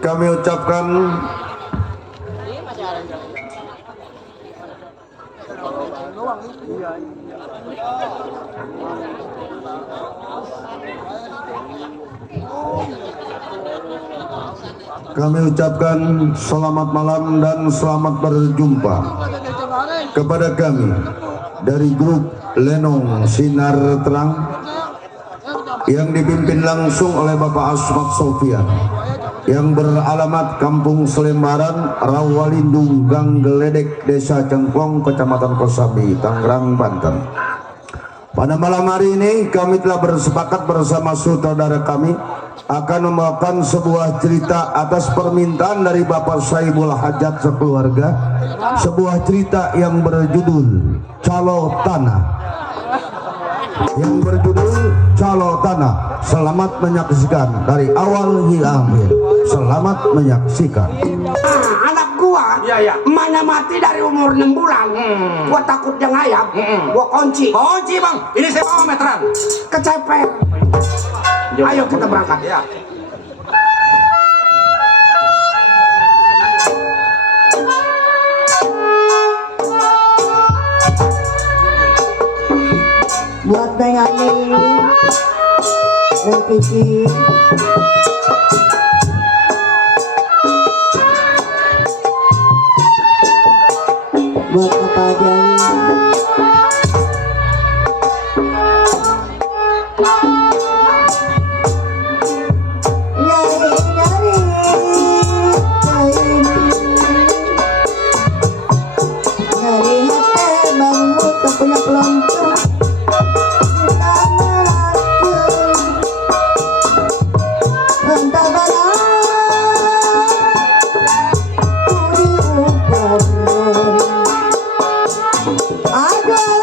kami ucapkan selamat malam dan selamat berjumpa kepada kami dari grup Lenong Sinar Terang yang dipimpin langsung oleh Bapak Asmat Sofian yang beralamat Kampung Selembaran, Rawalindung, Gang Geledek, Desa Cengklong, Kecamatan Kosambi, Tangerang, Banten. Pada malam hari ini kami telah bersepakat bersama saudara kami akan membawakan sebuah cerita atas permintaan dari Bapak Saibul Hajat sekeluarga, sebuah cerita yang berjudul Calo Tanah. Selamat menyaksikan dari awal hingga akhir. Selamat menyaksikan. Anak gua mana mati dari umur 6 bulan. Gua takut dia ngayap. Gua kunci bang, ini saya bawa meteran kecepet. Ayo kita berangkat ya. Buat Neng Ani, Neng Kiki, buat Papa Jani, nyari hati bangmu tak punya pelonco. Aduh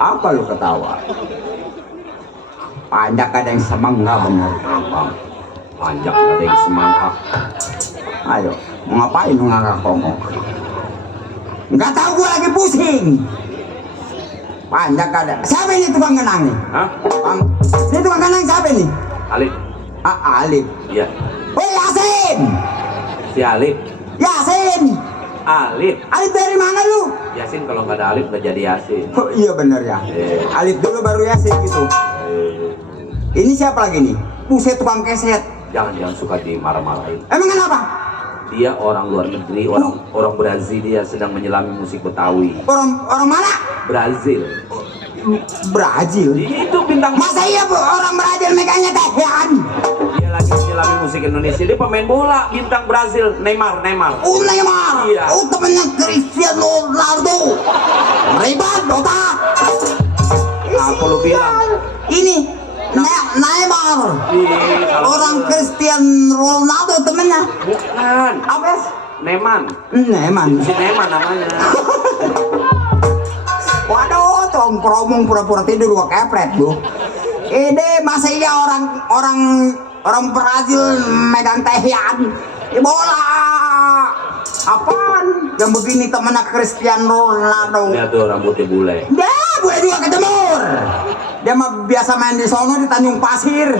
Apa lu ketawa? Panjak ada yang semangka bener. Panjak ada yang semangka. Ayo, mau ngapain lu ngakak kongkong? Nggak tahu gua lagi pusing. Panjak ada. Siapa ini tukang kenang nih? Hah? Ini tukang kenang siapa nih? Alif. Ah, Alif. Iya. Oh, Yasin. Si Alif. Yasin. Alif. Alif dari mana lu? Yasin kalau nggak ada Alif nggak jadi Yasin. Oh, iya bener ya. Alif dulu baru Yasin gitu. Ini siapa lagi nih? Buset, tukang keset. Jangan suka dimarah-marahin. Emang kenapa? Dia orang luar negeri, orang Brazil, dia sedang menyelami musik Betawi. Orang mana? Brazil. Brazil. Itu bintang. Masa iya bu, orang Brazil megangnya tehean? Dia lagi menyelami musik Indonesia. Dia pemain bola, bintang Brazil, Neymar. Neymar. Iya. Oh, temennya Cristiano Ronaldo. Ribet, Dota. Apa lu bilang? Ini Neymar. Orang Cristiano Ronaldo temennya. Bukan. Apa ya? Neman. Neman. Si Neman namanya. Waduh, tongkromong pura-pura tidur gua kepret lu. Ini masa iya orang Brazil megang tehian di bola. Apaan? Yang begini temennya Cristiano Ronaldo. Lihat tuh rambutnya bule. Dah, boleh juga ketemur. Dia mah biasa main di sono di Tanjung Pasir.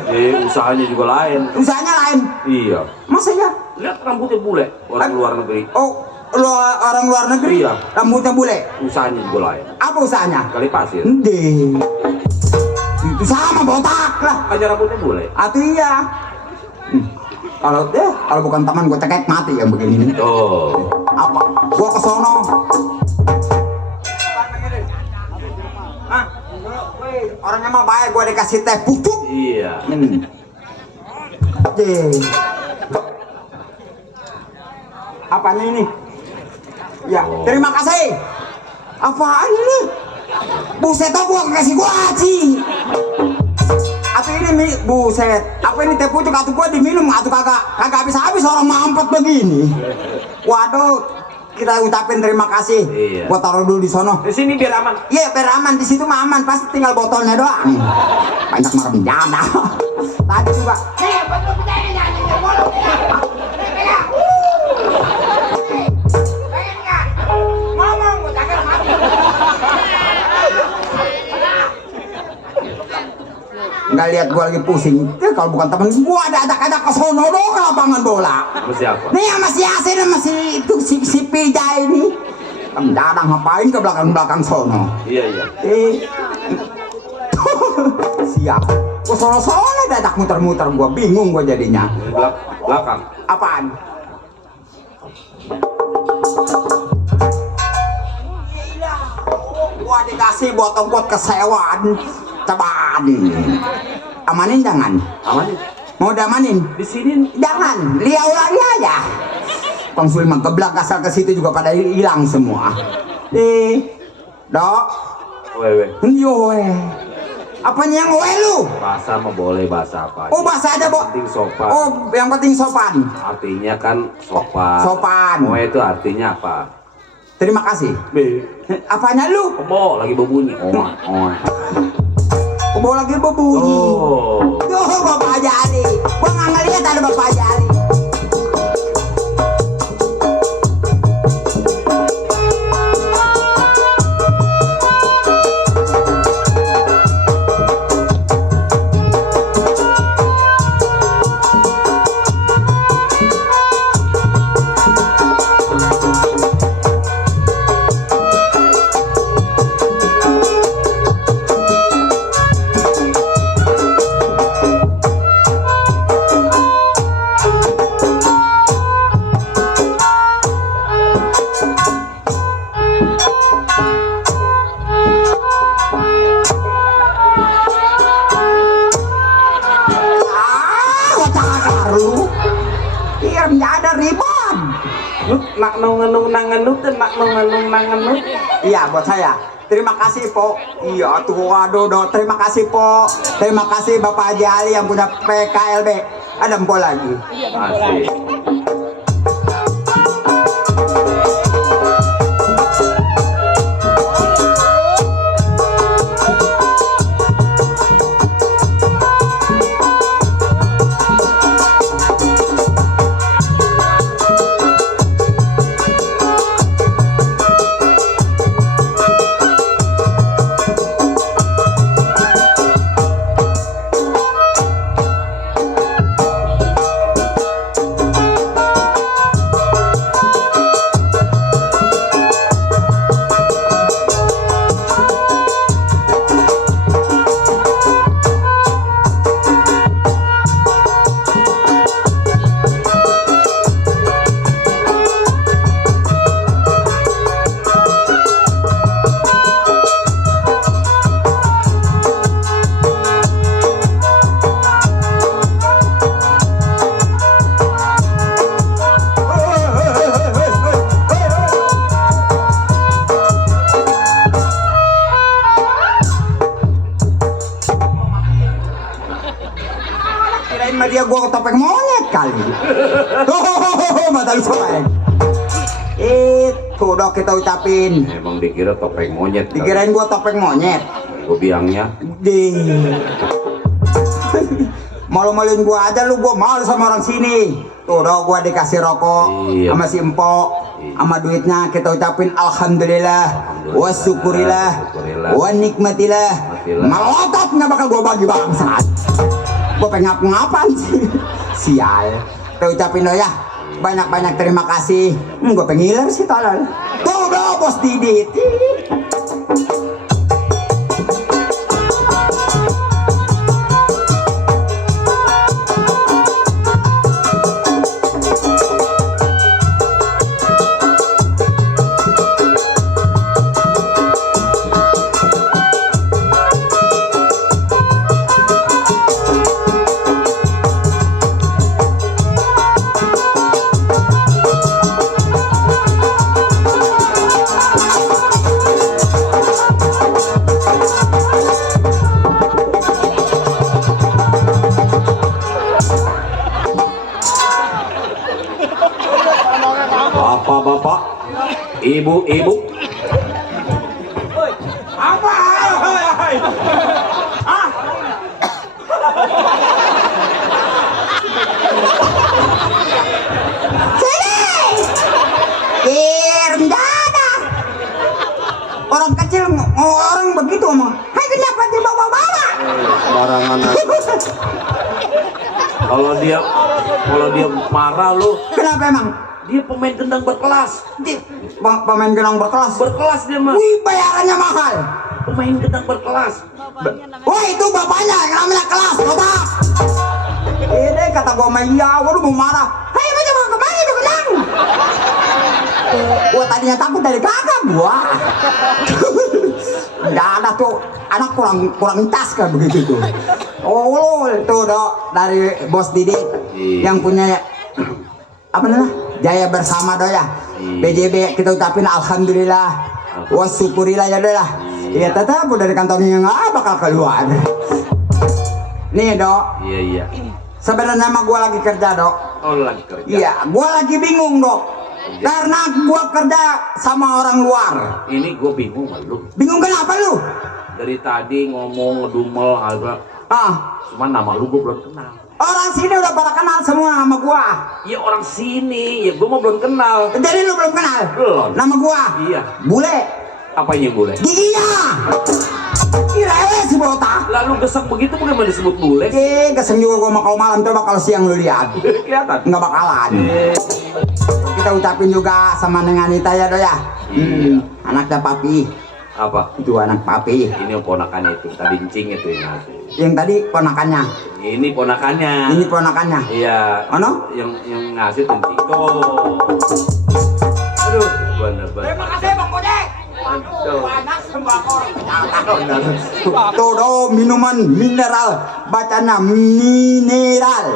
Usahanya juga lain. Usahanya lain. Iya. Masa ya? Lihat rambutnya bule, orang luar negeri. Oh, orang luar negeri? Iya. Rambutnya bule? Usahanya juga lain. Apa usahanya? Kali pasir. Ende. Itu sama botak lah. Aja rambutnya bule. Atau iya. Kalau bukan teman gue cekek mati yang begini. Oh. Apa? Gua ke sono. Hah? Orangnya mah baik, gua dikasih teh pucuk. Iya. Apanya ini? Ya, terima kasih. Apaan ini? Buset, gua kasih gua aci. Atau ini buset. Apa ini teh pucuk atau gua diminum atau kagak habis-habis orang mampet begini. Waduh, kita ucapin terima kasih. Iya. Gua taruh dulu di sono. Di sini biar aman. Iya, biar aman. Di situ mah aman, pasti tinggal botolnya doang. Banyak marah bencana. Tadi juga. Nih, betul betul ngomong, gua cakap mati. Nggak lihat gua lagi pusing. Kalau bukan temen gua ada ke sono dong ke lapangan bola. Sama siapa? Nih sama si Yasin sama si Pija ini. Kadang ngapain ke belakang sono? Iya. Iya. Gua sono-sono dadak muter-muter gua bingung gua jadinya. Belakang. Apaan? Gua dikasih botol buat kesewaan. Cobaan. Amanin jangan. Amanin. Mau diamanin? Di sini Jangan, liau lagi aja. Bang Sulman keblak asal ke situ juga pada hilang semua. Dok. wewe. Yo apanya yang we lu? Bahasa mah boleh bahasa apa aja. Oh bahasa aja, Bo. Penting sopan. Oh, yang penting sopan. Artinya kan sopan. Sopan. Moe itu artinya apa? Terima kasih. Apanya lu? Kebo lagi berbunyi. Kebo lagi berbunyi. Oh. Tuh Bapak Jali. Gua nggak ngeliat ada Bapak Jali. Nak nung nanganut dan nak nung nanganut. Iya buat saya. Terima kasih Po. Iya tuh waduh terima kasih Po. Terima kasih Bapak Haji Ali yang punya PKLB. Ada empol lagi. Asik. Dia gua topeng monyet kali. Tuh, mata lu soek. Itu dok kita ucapin. Emang dikira topeng monyet. Dikirain gua topeng monyet. Gue biangnya. Malu-maluin gua aja lu, gua malu sama orang sini. Tuh dok gua dikasih rokok Iya. sama si Empok. Sama duitnya kita ucapin alhamdulillah, wa syukurillah, wa nikmatillah. Melotot nggak bakal gua bagi bangsat. Gua pengen ngapaan sih? Sial. Kita ucapin lo ya. Banyak-banyak terima kasih. Gua pengiler sih tolol. Tuh udah bos Didit. Bapak-bapak, ibu-ibu. Apa? Ah? Sini! Kirim dada. Orang kecil orang begitu ngomong. Hai kenapa dibawa-bawa? Sembarangan aja. Kalau dia marah lu, Kenapa emang? dia pemain gendang berkelas. Pemain genang berkelas. Berkelas dia mah. Wih bayarannya mahal. Pemain gendang berkelas. Woi, itu bapaknya yang namanya kelas, bapak. Ini kata gua sama iya, waduh mau marah. Hei, macam mau kemana itu kenang? Gua tadinya takut dari kakak gua. Nggak ada tuh, anak kurang tas kan begitu tuh. Oh, itu dok dari bos Didi yang punya apa namanya Jaya Bersama do ya. BJB kita ucapin alhamdulillah, wasyukurillah ya do lah. Ya tetap dari kantongnya nggak bakal keluar. Nih dok. Iya. Sebenarnya mah gua lagi kerja dok. Oh, lu lagi kerja. Iya, gua lagi bingung dok. Karena gua kerja sama orang luar. Ini gue bingung sama lu. Bingung kenapa lu? Dari tadi ngomong ngedumel agak. Cuman nama lu gue belum kenal. Orang sini udah pada kenal semua sama gua. Iya orang sini, ya gue mah belum kenal. Jadi lu belum kenal? Belum. Nama gua? Iya. Bule. Apa yang boleh? Giginya. Kirain si botak. Lalu gesek begitu bagaimana disebut bule? Geseng juga gua mau kalau malam, coba kalau siang lu lihat. Kelihatan. Nggak bakalan. Kita ucapin juga sama Neng Anita ya do ya. Anaknya papi. Apa? Itu anak papi. Ini ponakannya itu, tadi incing itu yang ngasih. Yang tadi ponakannya. Ini ponakannya. Ini ponakannya. Iya. Ano? Yang ngasih incing tuh. Aduh, bener. Terima kasih Bang Kodek. Waduh, banyak sembako. Tuh do minuman mineral, bacanya mineral.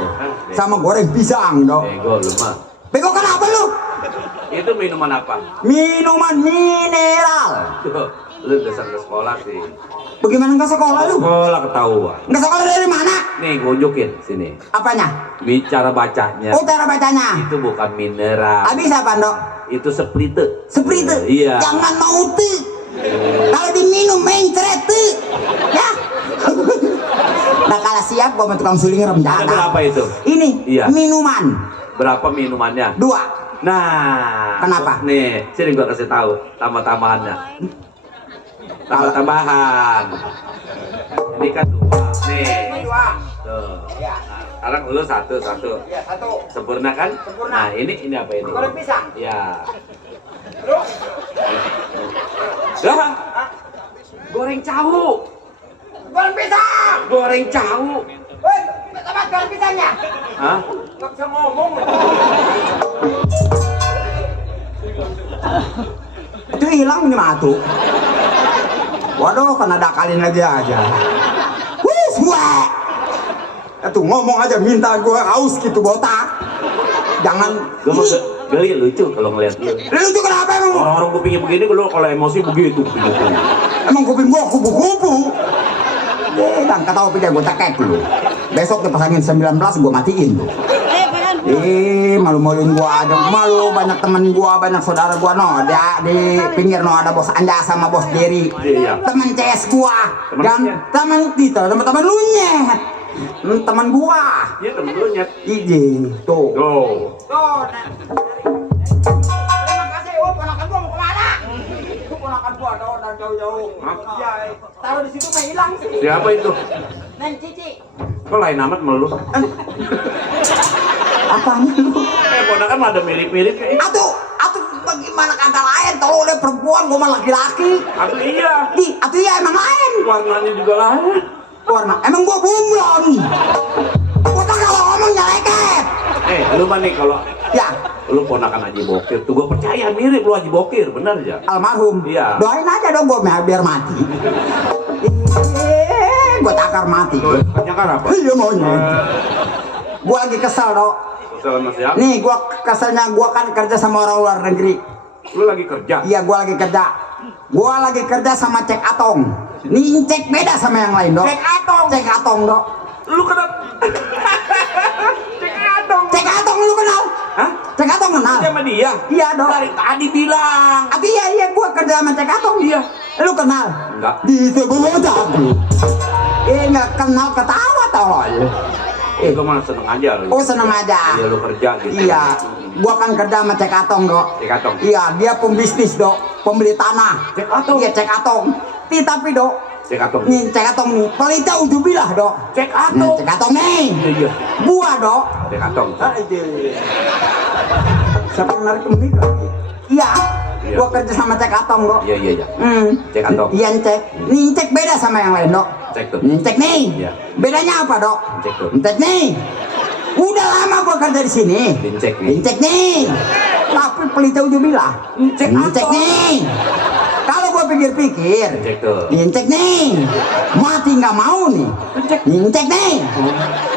Sama goreng pisang do. Bego lu mah. Bego kenapa lu? Itu minuman apa? Minuman mineral. Tuh, lu dasar ke sekolah sih. Bagaimana nggak sekolah lu? Sekolah ketahuan. Nggak sekolah dari mana? Nih, gue unjukin sini. Apanya? Cara bacanya. Oh, cara bacanya. Itu bukan mineral. Habis apa dok? Itu sprite. Sprite. Iya. Jangan mau tuh. Kalau diminum mencret tuh. Ya. Nah kalau siap gua mau tukang suling rem Ada jalan. berapa itu? Ini Iya. minuman. Berapa minumannya? 2. Nah, Kenapa? Nih, sini gua kasih tahu tambah-tambahannya. Tambah-tambahan. Ini kan 2. Nih. 2. Tuh. Ya. Nah, sekarang lu satu. Ya, 1. Sempurna kan? Sempurna. Nah, ini apa ini? Goreng pisang. Ya. Terus? Lah. Goreng tahu. Goreng pisang. Goreng tahu. Woi, tempat goreng pisangnya. Hah? Nggak bisa ngomong. Itu hilang nih matu. Waduh, kena dakalin lagi aja. Wis, wah. Itu ngomong aja minta gue haus gitu botak. Jangan. Gue mah geli lucu kalau ngeliat lu. Lu tuh kenapa emang? Orang-orang kupingnya begini, kalau emosi begitu. Emang kuping gua kubu-kubu. Dan kata kupingnya gua tekek lu. Besok dipasangin 19 gua matiin tuh. Malu-maluin gua aja. Malu banyak temen gua, banyak saudara gua no. Dia di pinggir no ada bos Anja sama bos Diri. Iya. Temen CS gua. Temen Dan siapa? temen kita, temen-temen lu nyet. Temen gua. Iya, temen lu nyet. Iji tuh. Tuh. Tuh. Terima kasih. Oh, ponakan gua mau kemana? Ponakan gua dari jauh-jauh. Hah? Ya, taruh di situ mah hilang sih. Siapa itu? Neng Cici. Kok lain amat melu? Apanya lu? Ponakan mah ada mirip-mirip kayak. Atuh bagaimana kata lain? Kalau udah perempuan gua mah laki-laki. Aduh iya. Atuh ya emang lain. Warnanya juga lain. Warna. Emang gua bunglon. Gua tak kalau ngomong nyeleket. Lu mah nih kalau Ya, lu ponakan Haji Bokir tuh gue percaya mirip lu Haji Bokir, bener ya? almarhum. Iya. Doain aja dong gua biar mati. Gua takar mati. Katanya kan apa? Iya maunya. Gua lagi kesel dong. Kesel sama siapa? Nih gua keselnya gua kan kerja sama orang luar negeri. Lu lagi kerja? Iya gua lagi kerja. Gua lagi kerja sama Cek Atong. Nih Cek beda sama yang lain dong. Cek Atong? Cek Atong dong. Lu kenapa? Cek Atong. Cek Atong lu kenal? Hah? Cek Atong kenal? Sama dia? Iya dong. Dari tadi bilang. Tapi iya gua kerja sama Cek Atong. Iya. Lu kenal? Enggak. Disebut aku. Nggak kenal ketawa tolol. Gue malah seneng aja lu. Oh seneng aja. Iya lu kerja gitu. Iya. Gua kan kerja sama Cek Atong dok. Cek Atong. Iya dia pembisnis dok. Pembeli tanah. Cek Atong. Iya Cek Atong. Tapi dok. Cek Atong. Nih Cek Atong nih. Pelita ujubilah dok. Cek Nih, Atong. Cek Atong nih. Iya. Gua dok. Cek Atong. Siapa yang narik kemik lagi? Iya. Iya Iya. Gua kerja sama Cek Atong kok. Iya iya iya. Cek Atong. Iya Cek. Nih Cek beda sama yang lain dok. Cek tuh. Cek nih. Iya. Bedanya apa dok? Cek tuh. Cek nih. Udah lama gua kerja di sini. Cek nih. Cek nih. Tapi pelita ujung bilah. Cek nih. Kalau gua pikir-pikir. Cek tuh. Cek nih. Mati nggak mau nih. Cek nih.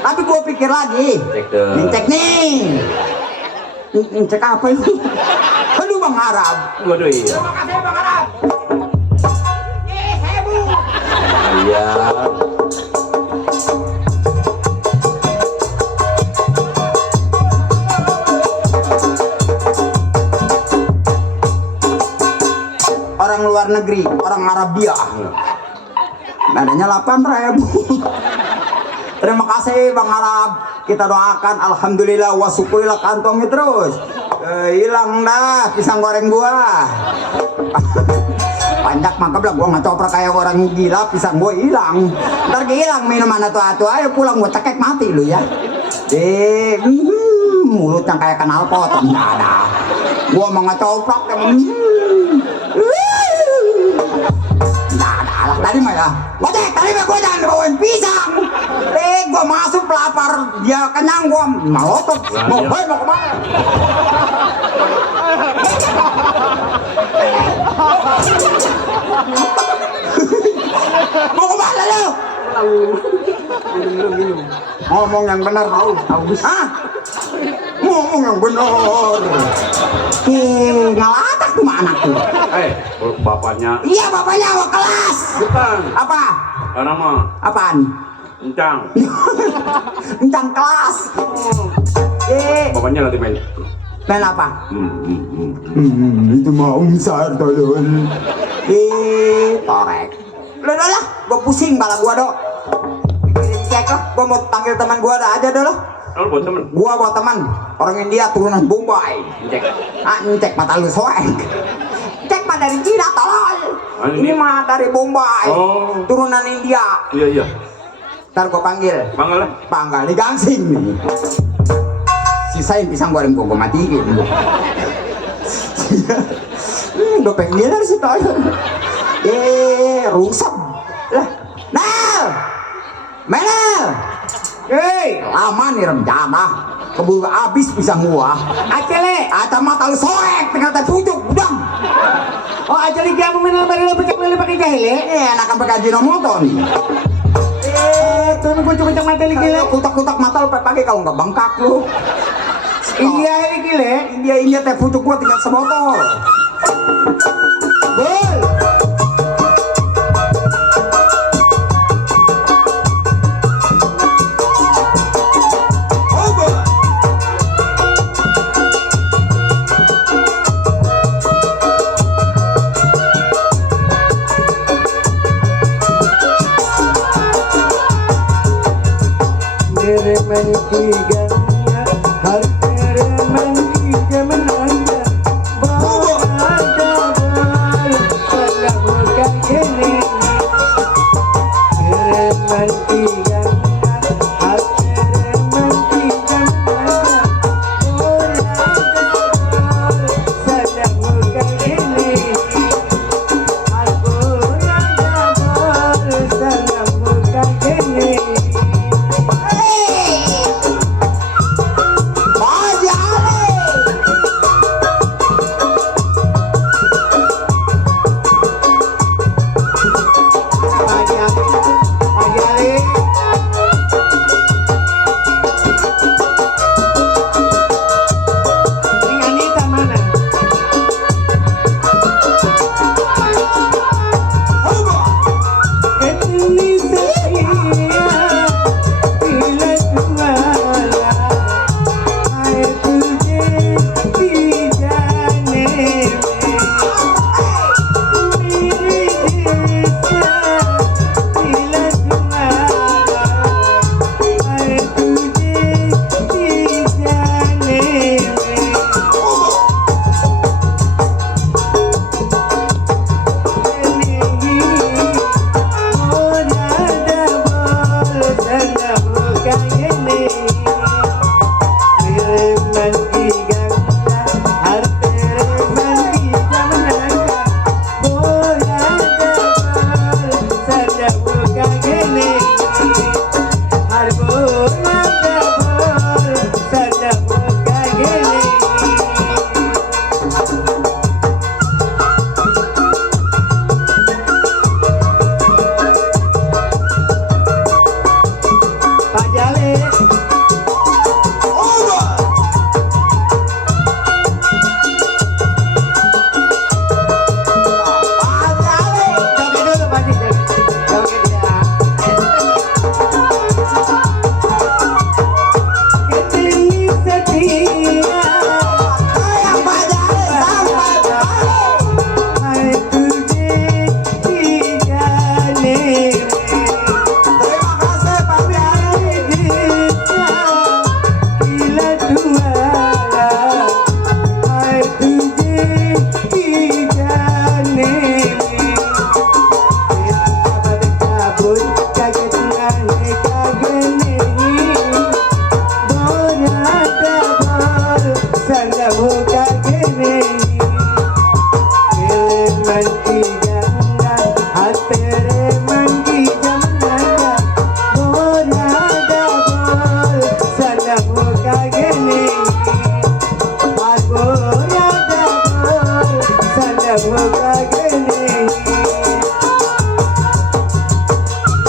Tapi gua pikir lagi. Cek tuh. Cek nih. Cek apa itu? Aduh Bang Arab. Waduh iya. Terima kasih Bang Arab. Hebu. Iya. Orang luar negeri, orang Arabia. Nadanya 8.000. Terima kasih Bang Arab. Kita doakan alhamdulillah wa syukurillah kantongnya terus. Hilang dah pisang goreng gua. Panjak mangkep lah gua ngecoprak kayak orang gila, pisang gua hilang. Ntar hilang minuman atu-atu ayo pulang gua cekek mati lu ya. Mulutnya kayak kanal pot enggak ada. Gua mau ngecoprak tadi mah ya, gojek tadi mah gua jangan bawain pisang. Gua masuk pelapar, dia kenyang gua melotot. Mau kemana? Mau kemana lu? Ngomong yang benar tahu. Hah? Ngomong yang benar. Ngelatak tuh anak tuh. Bapaknya. Iya bapaknya awak kelas. Bukan. Apa? Nama. Apaan? Encang. Encang kelas. Bapaknya lagi main. Main apa? Itu mah umsar tolong. Torek. Udah lah, gua pusing bala gua dok. Pikirin cek lah, gua mau panggil teman gua ada aja dong. Kalau buat temen. Gua bawa teman orang India turunan Bombay. Cek. Cek mata lu soek. Cek mah dari Cina tolol. Ini mah dari Bombay. Oh. Turunan India. Iya iya. Ntar gua panggil. Panggil lah. Panggal di gangsing nih. Sisain pisang goreng gua matiin. Udah pengen dari situ aja. Rusak. Lah. Nel. Menel. Lama nih rencana. Keburu habis pisang gua. Acele, aca mata lu soek, tinggal teh pucuk, udang. Oh, acele dia mau menel bari pecek lele pakai jahile. Enak kan pakai Ajinomoto nih. Tuh gua cuma mata li gile. Kutak-kutak mata lu pakai kau enggak bengkak lu. Iya ini gile. India teh pucuk gua tinggal sebotol. Bol.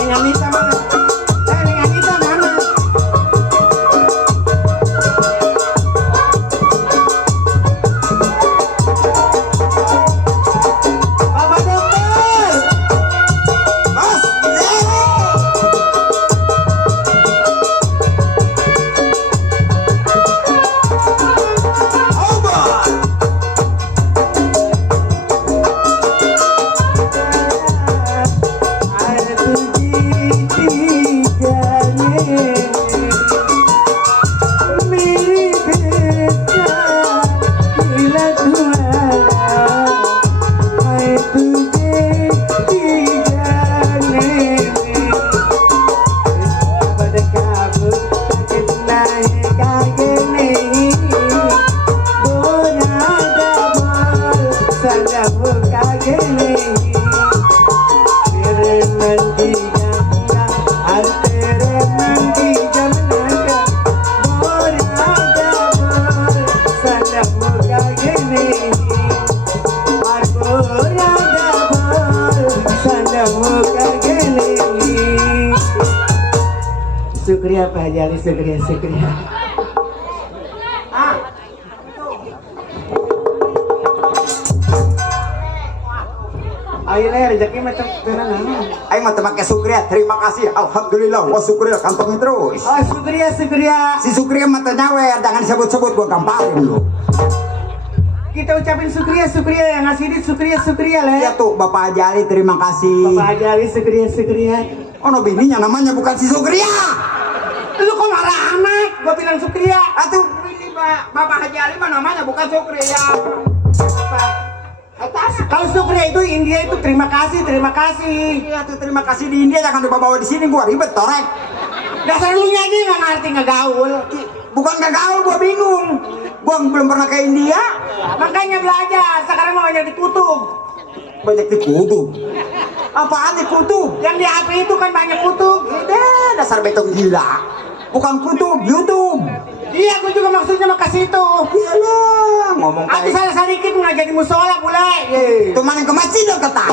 Neng Anita mana? Neng Anita mana? Bapak dokter. Bos, Lele. Obat. Syukriya Pak Haji Ali, syukriya. Ayo lah rezeki macam mana? Aing mah teu make Sukriya, terima kasih. Alhamdulillah, wa Sukriya kantongin terus. Oh syukriya. Si Sukriya mah teu nyawer, jangan disebut-sebut gua gamparin lu. Kita ucapin syukriya yang ngasih duit syukriya lah. Ya tuh Bapak Haji Ali, terima kasih. Bapak Haji Ali syukriya. Oh no, bininya namanya bukan si Sukriya. Lu kok marah amat? Gua bilang syukriya. Atuh bini Bapak Haji Ali mah namanya bukan Sukriya. Apa? Atas. Kalau syukriya itu India itu terima kasih. Iya tuh terima kasih di India, jangan dibawa di sini, gua ribet torek. Dasar lu nya aja nggak ngerti ngegaul. Bukan gagal, gua bingung. Gua belum pernah ke India. Makanya belajar. Sekarang mau banyak dikutub. Banyak dikutub. Apaan dikutub? Yang di HP itu kan banyak kutub. Dasar betong gila. Bukan kutub, YouTube. Iya, gue juga maksudnya mau kasih itu. Iyalah, ngomong Aku kayak salah sedikit nggak jadi musola boleh. itu mana ke masjid lo ketat.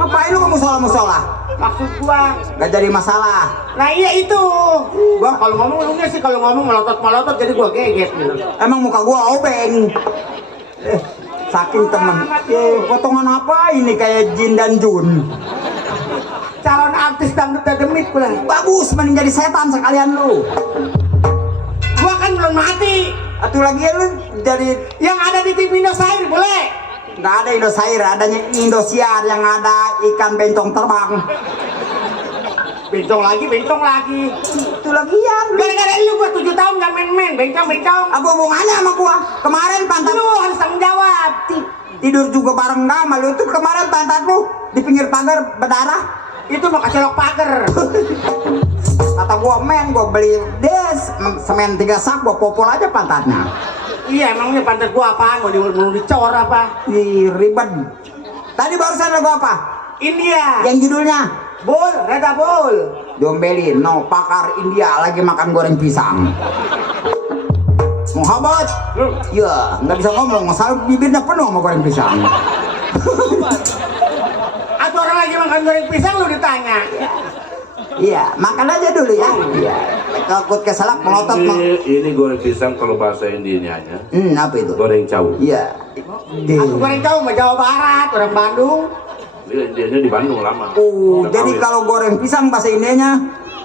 Ngapain lu ke musola? Maksud gua. Gak jadi masalah. Nah iya itu. Gua kalau ngomong lunya sih kalau ngomong melotot jadi gua geget gitu. Emang muka gua obeng. Saking temen. Potongan apa ini kayak Jin dan Jun? Calon artis dangdut demit pula. Bagus, mending jadi setan sekalian lu. Gua kan belum mati. Atuh lagi lu jadi Yang ada di TV Indosiar boleh. nggak ada Indosiar, adanya Indosiar yang ada ikan bencong terbang. Bencong lagi. Itu lagian. Gara-gara lu gua 7 tahun gak main-main bencong. Apa hubungannya sama gua? Kemarin pantat Lu harus tanggung jawab. tidur juga bareng sama lu. Itu kemarin pantat lu di pinggir pagar berdarah. Itu mau kecelok pagar. Kata gua gua beli semen 3 sak, gua popol aja pantatnya. Iya emangnya pantat gua apaan? Mau dicor apa? Ih, ribet. Tadi barusan lagu apa? India. Yang judulnya Reda Bol. Diombelin, no pakar India lagi makan goreng pisang. Muhammad, ya nggak bisa ngomong, masalah bibirnya penuh sama goreng pisang. Atau orang lagi makan goreng pisang lu ditanya. Iya, makan aja dulu ya. Iya, takut keselak melotot mah. Ini goreng pisang kalau bahasa Indianya. Apa itu? Goreng cau. Iya. Aku goreng tahu sama Jawa Barat, orang Bandung. Indianya di Bandung lama. Oh, Udah jadi kawin. kalau goreng pisang bahasa Indianya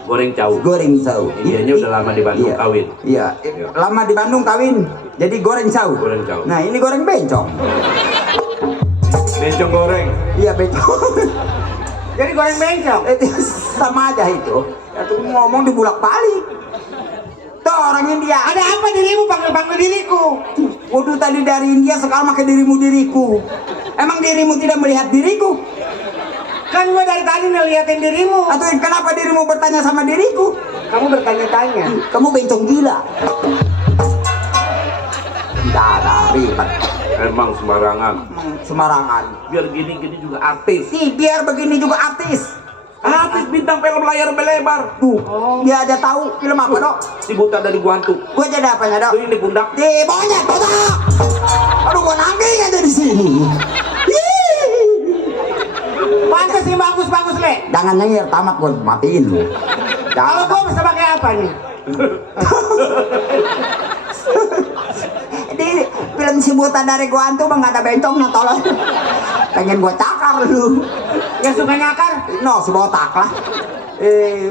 goreng cau. goreng sau. Indianya udah lama di Bandung Iya. kawin. Iya, lama di Bandung kawin. Jadi goreng sau. Goreng sau. Nah, ini goreng bencong. Bencong goreng. Iya, bencong. Jadi goreng bencong. Itu sama aja itu. Itu ngomong dibulak-balik. Tuh orang India. Ada apa dirimu panggil diriku? Waduh, tadi dari India sekarang pakai dirimu. Emang dirimu tidak melihat diriku? Kan gua dari tadi ngeliatin dirimu. Atau kenapa dirimu bertanya sama diriku? Kamu bertanya-tanya. Kamu bencong gila. Tidak ada ribet. Emang sembarangan. Sembarangan. Biar gini-gini juga artis. Biar begini juga artis. Artis bintang film layar lebar. Tuh, dia aja tahu film apa dok? Si buta dari gua hantu. Gua jadi apanya dok? Tuh ini pundak. Di monyet botak. Aduh, gua nangking aja di sini. Pantes masih bagus-bagus le. Jangan nyengir tamat gua matiin lu. Kalau gua bisa pakai apa nih? Di film si buta dari gua antu mah nggak ada bencongnya tolong. Pengen gua cakar lu. Yang suka nyakar? No, si botak lah.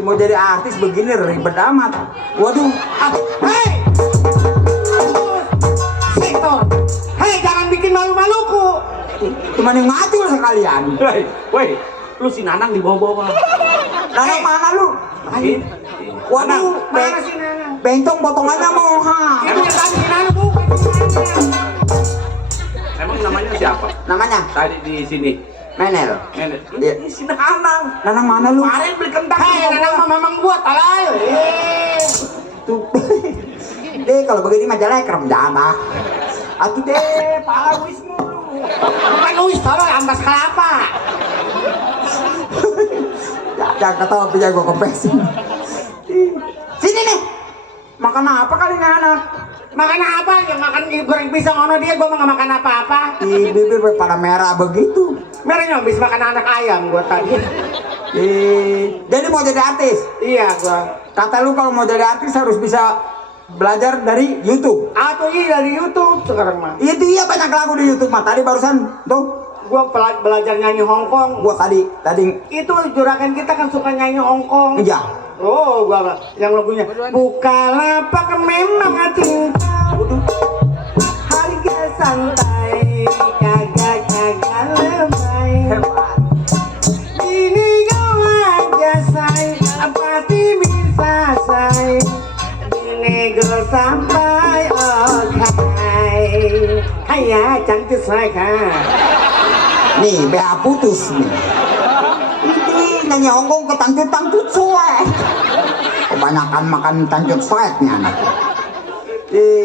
Mau jadi artis begini ribet amat. Waduh, Hei! Sektor. Hei, jangan bikin malu-maluku. cuman yang mati lu sekalian. Woi, lu si Nanang di bawah-bawah. Nanang mana lu? Ini. Waduh, Mana sih Nana? bencong potongannya mau ha. Itu yang tadi si Nana bukan si Nana. Emang namanya siapa? Namanya Tadi di sini. Menel. Nenek. Iya. Ini si Nanang. Nanang mana lu? Kemarin beli kentang. Hei, Nana mah mamang buat alay. Tuh. Deh kalau begini mah jelek rem jana. Atuh deh, pala wis mulu. Bukan Luis, tolong ampas kelapa. Jangan ketawa punya gua kepesin. Sini nih. Makan apa kali nih anak? Makan apa? Ya makan goreng pisang ono dia, gua mah nggak makan apa-apa. Di bibir pada merah begitu. Mereka habis makan anak ayam gua tadi. Jadi mau jadi artis? Iya gua. Kata lu kalau mau jadi artis harus bisa belajar dari YouTube. Atau iya dari YouTube sekarang mah. Itu iya banyak lagu di YouTube mah. Tadi barusan tuh Gua belajar nyanyi Hongkong. gua tadi Itu juragan kita kan suka nyanyi Hongkong. iya. Oh, gua yang lagunya Bukalapak memang cinta. Harga santai, kagak lebay. Hebat. Ini kau aja say, pasti bisa say. Ini gue sampai oke. Kayak cantik say kan. Nih, bea putus nih. Ini nyanyi Hongkong ke tangcut suek. Kebanyakan makan tangcut sueknya anak.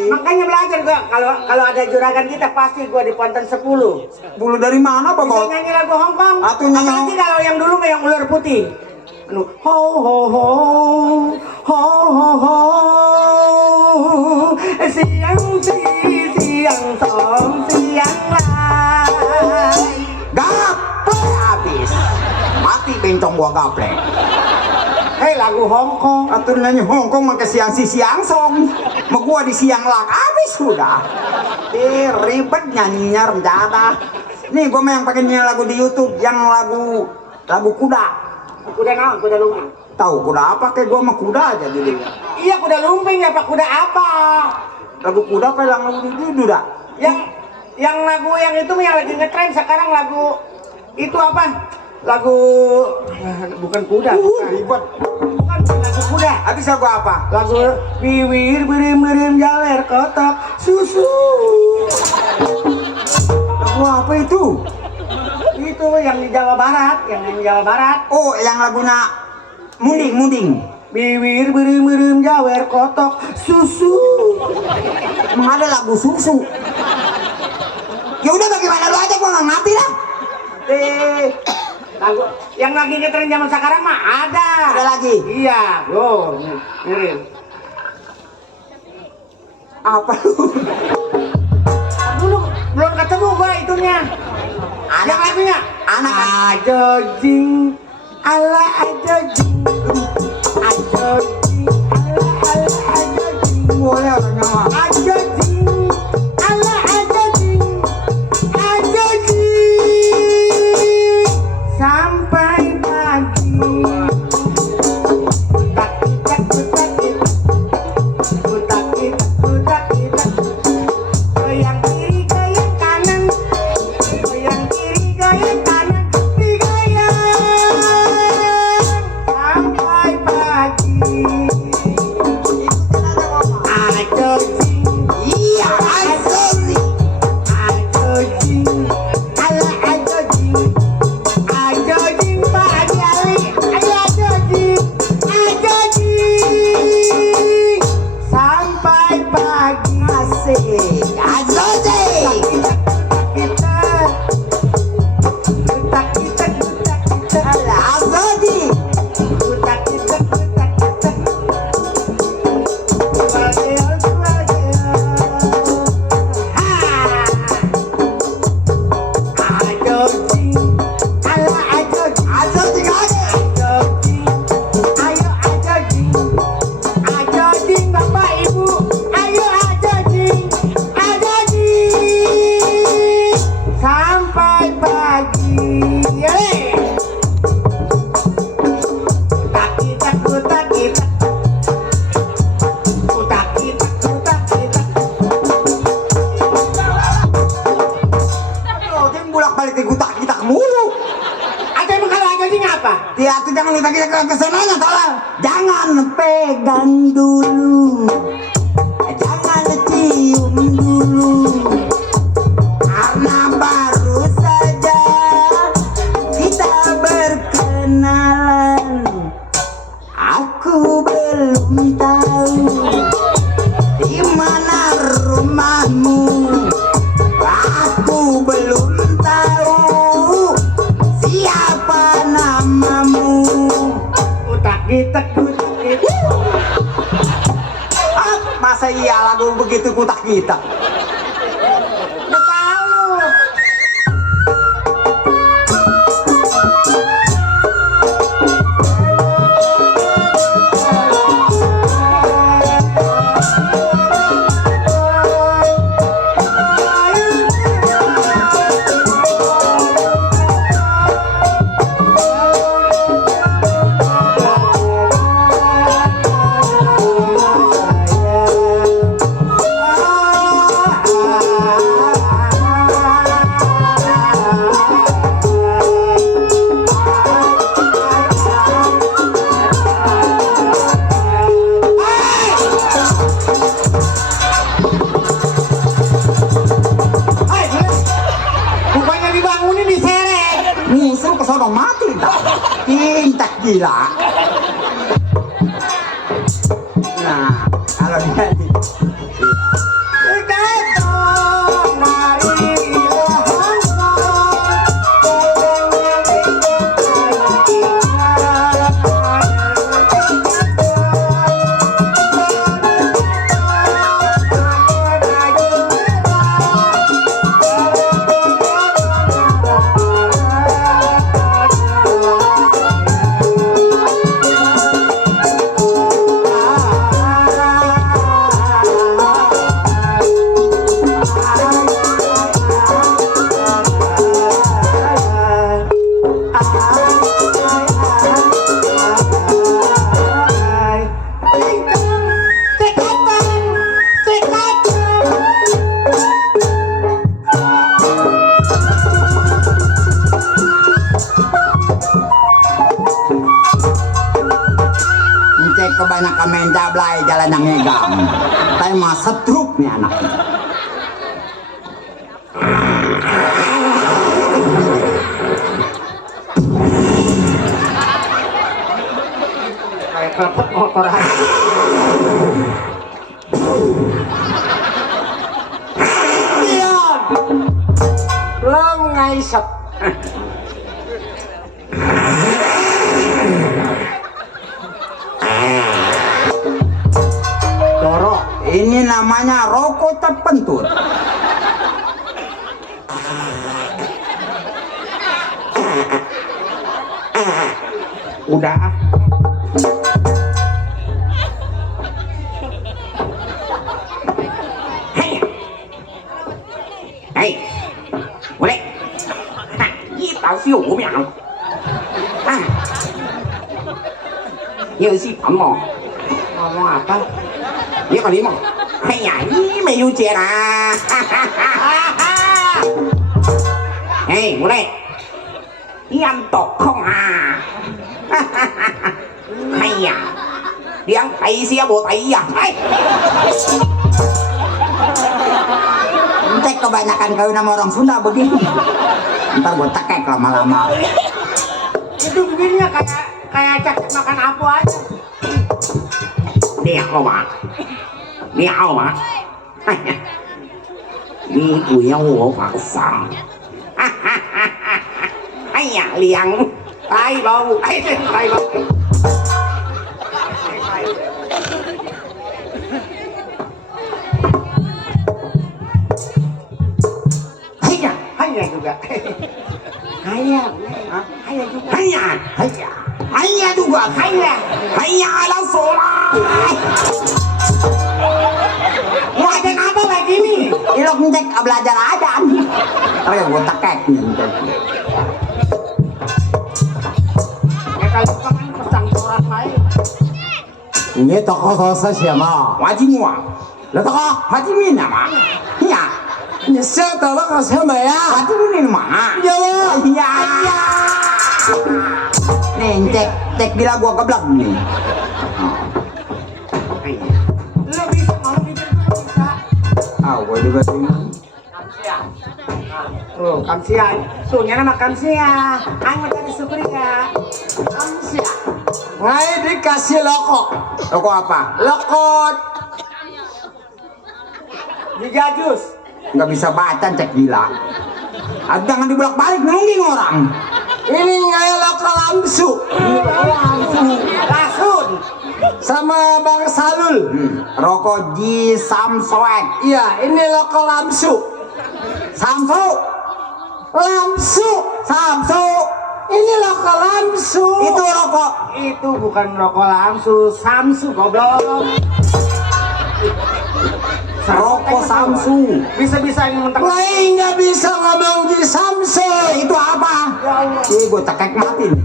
Makanya belajar gua kalau ada juragan kita pasti gua di Ponten 10. Bulu dari mana Bisa bapak? nyanyi lagu Hongkong. Atuh nyanyi Apalagi kalau yang dulu yang ular putih. Anu ho ho ho ho ho ho siang siang song siang lai. Gaple habis. Mati bencong gua gaple. Hei lagu Hongkong. Atur nyanyi Hongkong make siang song. Mau gua di siang lak habis sudah. Ribet nyanyinya renjata. Nih gua mah yang pakai nyanyi lagu di YouTube yang lagu kuda. Kuda naon? Kuda lumping. Tahu kuda apa kayak gua mah kuda aja dulu. Iya kuda lumping ya Pak, kuda apa? Lagu kuda apa yang lagu di dah? Yang lagu yang itu yang lagi ngetren sekarang lagu itu apa? Lagu bukan kuda. Ribet. Bukan lagu kuda. Habis lagu apa? Lagu bibir berim-berim jaler kotak susu. Lagu apa itu? Itu yang di Jawa Barat, Oh, yang lagunya munding. Bibir berim-berim jaler kotak susu. Emang ada lagu susu. Ya udah bagaimana lu aja gua nggak ngerti lah. Lagu yang lagi ngetren zaman sekarang mah ada. Ada lagi. Iya, go. Ngirim. Apa lu? Dulu belum ketemu gua itunya. Yang lagunya ajojing ala ajojing ajojing ala ajojing Boleh orangnya mah. ajojing ala ajojing ajojing sampai pagi kutak goyang kiri goyang kanan goyang kiri goyang kanan digoyang tolong. Jangan pegang dulu. Jangan cium dulu. Karena baru saja kita berkenalan. Aku belum tahu di mana rumahmu. Aku belum tahu siapa namamu. Utak kita. Masa iya lagu begitu kutak kita? Udah tahu. Musuh kesodong mati tak? Tintak gila. Nah, kalau dia kebanyakan main jablay jalan yang ngegam. Tapi mah setruk nih anak. Kayak klepot motor aja. Diam. Belum ngaisep. Ini namanya rokok terpentur. Udah. Hei, boleh? Ini tahu sih aku yang. Ini sih ngomong apa? Ini kali mau. Hei, ini mayu cera. Hei, boleh? Yang tokong Hei ya, yang tay siya bo tay ya. Cek kebanyakan kau nama orang Sunda begini. Ntar gue tekek lama-lama. Itu begini ya kayak cek makan apa aja. Nih aku mah. Nih aku mah. Nih gue yang mau pasang. Ayah liang. Tai bau. Tai bau. Hanya juga. Hanya juga. Hanya juga. Hanya ala sholat. Mau ajan apa lagi ini? Ilok ngecek belajar ajan. Tapi gue tekek nih. Kalau kamu pesan sholat lain. Ini tokoh sosa siapa? Wajib mua. Lah tokoh Haji Min apa? Iya. 你晓得那个什么呀？我就是你妈。有啊。呀。Nih, cek bila gua geblak nih. Lo bisa mau bikin gue bisa. Ah, gua juga bingung. Oh, kamsia. Tuh, nyana mah kamsia. Ayo tadi syukur ya. Kamsia. Ngai dikasih loko. Loko apa? Lokot. Dijajus. Nggak bisa baca cek gila. Ah, jangan dibolak-balik nungging orang. Ini ngai loko lamsu. Lasun. Sama Bang Salul. Rokok Ji Samsoek. Iya, ini loko lamsu. Samsu. Lamsu. Samsu. Ini loko lamsu. Itu rokok. Itu bukan rokok lamsu, Samsu goblok. Rokok Samsu. Bisa-bisa yang mentang. Lain nggak bisa ngomong di Samsu. Itu apa? Ya Allah. Ih, gue cekek mati nih.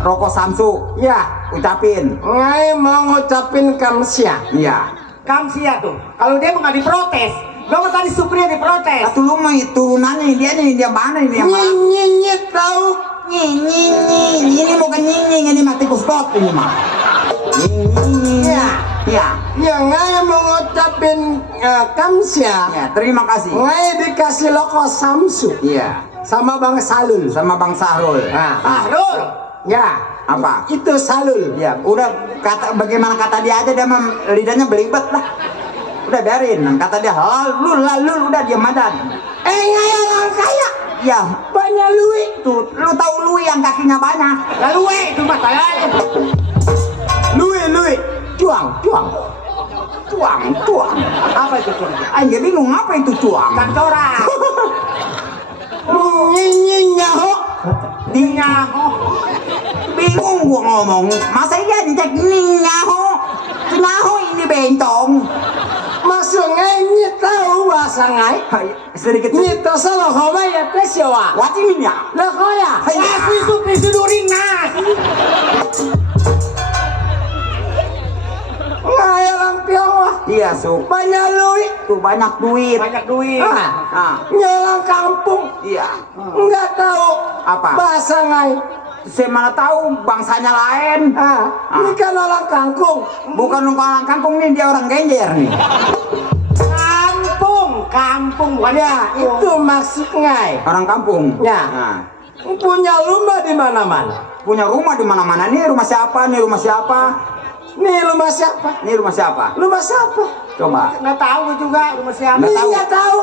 Rokok Samsu. Ya, Ucapin. ngai mau ngucapin kamsia. Iya. Kamsia tuh. Kalau dia mau nggak diprotes, gua mau tadi Supriya diprotes. Satu lu mah turunannya dia mana ini yang mana? Nyinyit tahu. Ini bukan nyinying, ini mah tikus got ini mah. Nyinying. Ya. Ya. Ya ngai mau ngucapin kamsia. Ya, terima kasih. Ngai dikasih loko Samsu Iya. sama Bang Salul. Sama Bang Sahrul. Sahrul. Ya. Apa? Itu Salul. Ya, udah kata bagaimana kata dia aja, dia mah lidahnya belibet lah. Udah biarin, kata dia lalu udah diam aja. Ngai orang kaya. Ya, Banyak luit. tuh, lu tahu lui yang kakinya banyak. Lalu itu masalahnya. Lui. Cuang. Apa itu tuh? Aja bingung apa itu cuang. Kantoran. Nyinying nyaho. Di nyaho. Bingung gua ngomong. Masa iya dicek ini nyaho? Nyaho ini bentong. Maksudnya ini tahu bahasa ngai. Sedikit Ini tahu salah kau ya pesyawa. watinya. Lah kau ya. Iya. Pisu during nas. Ngai orang Tiongkok. Iya, Suk. Banyak luit. Tuh banyak duit. Banyak duit. Ah, Nyalang kampung. iya. Enggak tahu Apa? bahasa ngai. Saya mana tahu bangsanya lain. Ini kan orang kangkung. Bukan orang kangkung nih, dia orang Genjer nih. Kampung bukan ya, itu maksud ngai. Orang kampung. Ya. Nah, Punya rumah di mana-mana. punya rumah di mana-mana. Nih rumah siapa? Nih rumah siapa? Nih rumah siapa? Nih rumah siapa? Rumah siapa? Coba. Nggak tahu juga rumah siapa. Nggak tahu. Nggak tahu.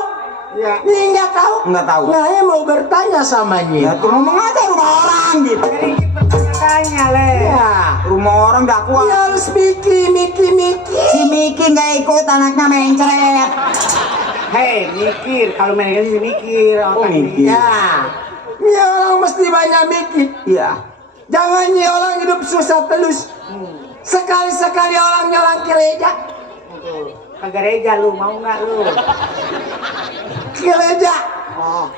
Ya. Nih nggak tahu. Nggak tahu. Ngai mau bertanya sama Ya Nyi. tuh ngomong aja rumah orang gitu. Jadi kita bertanya le. Ya. Rumah orang gak Dia kuat. harus Miki. Si Miki nggak ikut, anaknya mencret. Hei, mikir. Kalau main ini sih mikir. Oh, otak mikir. Ya. Ini orang mesti banyak mikir. Iya. Jangan nih orang hidup susah terus. Sekali-sekali orang nyolang gereja. Ke gereja lu mau nggak lu? Gereja. Oh.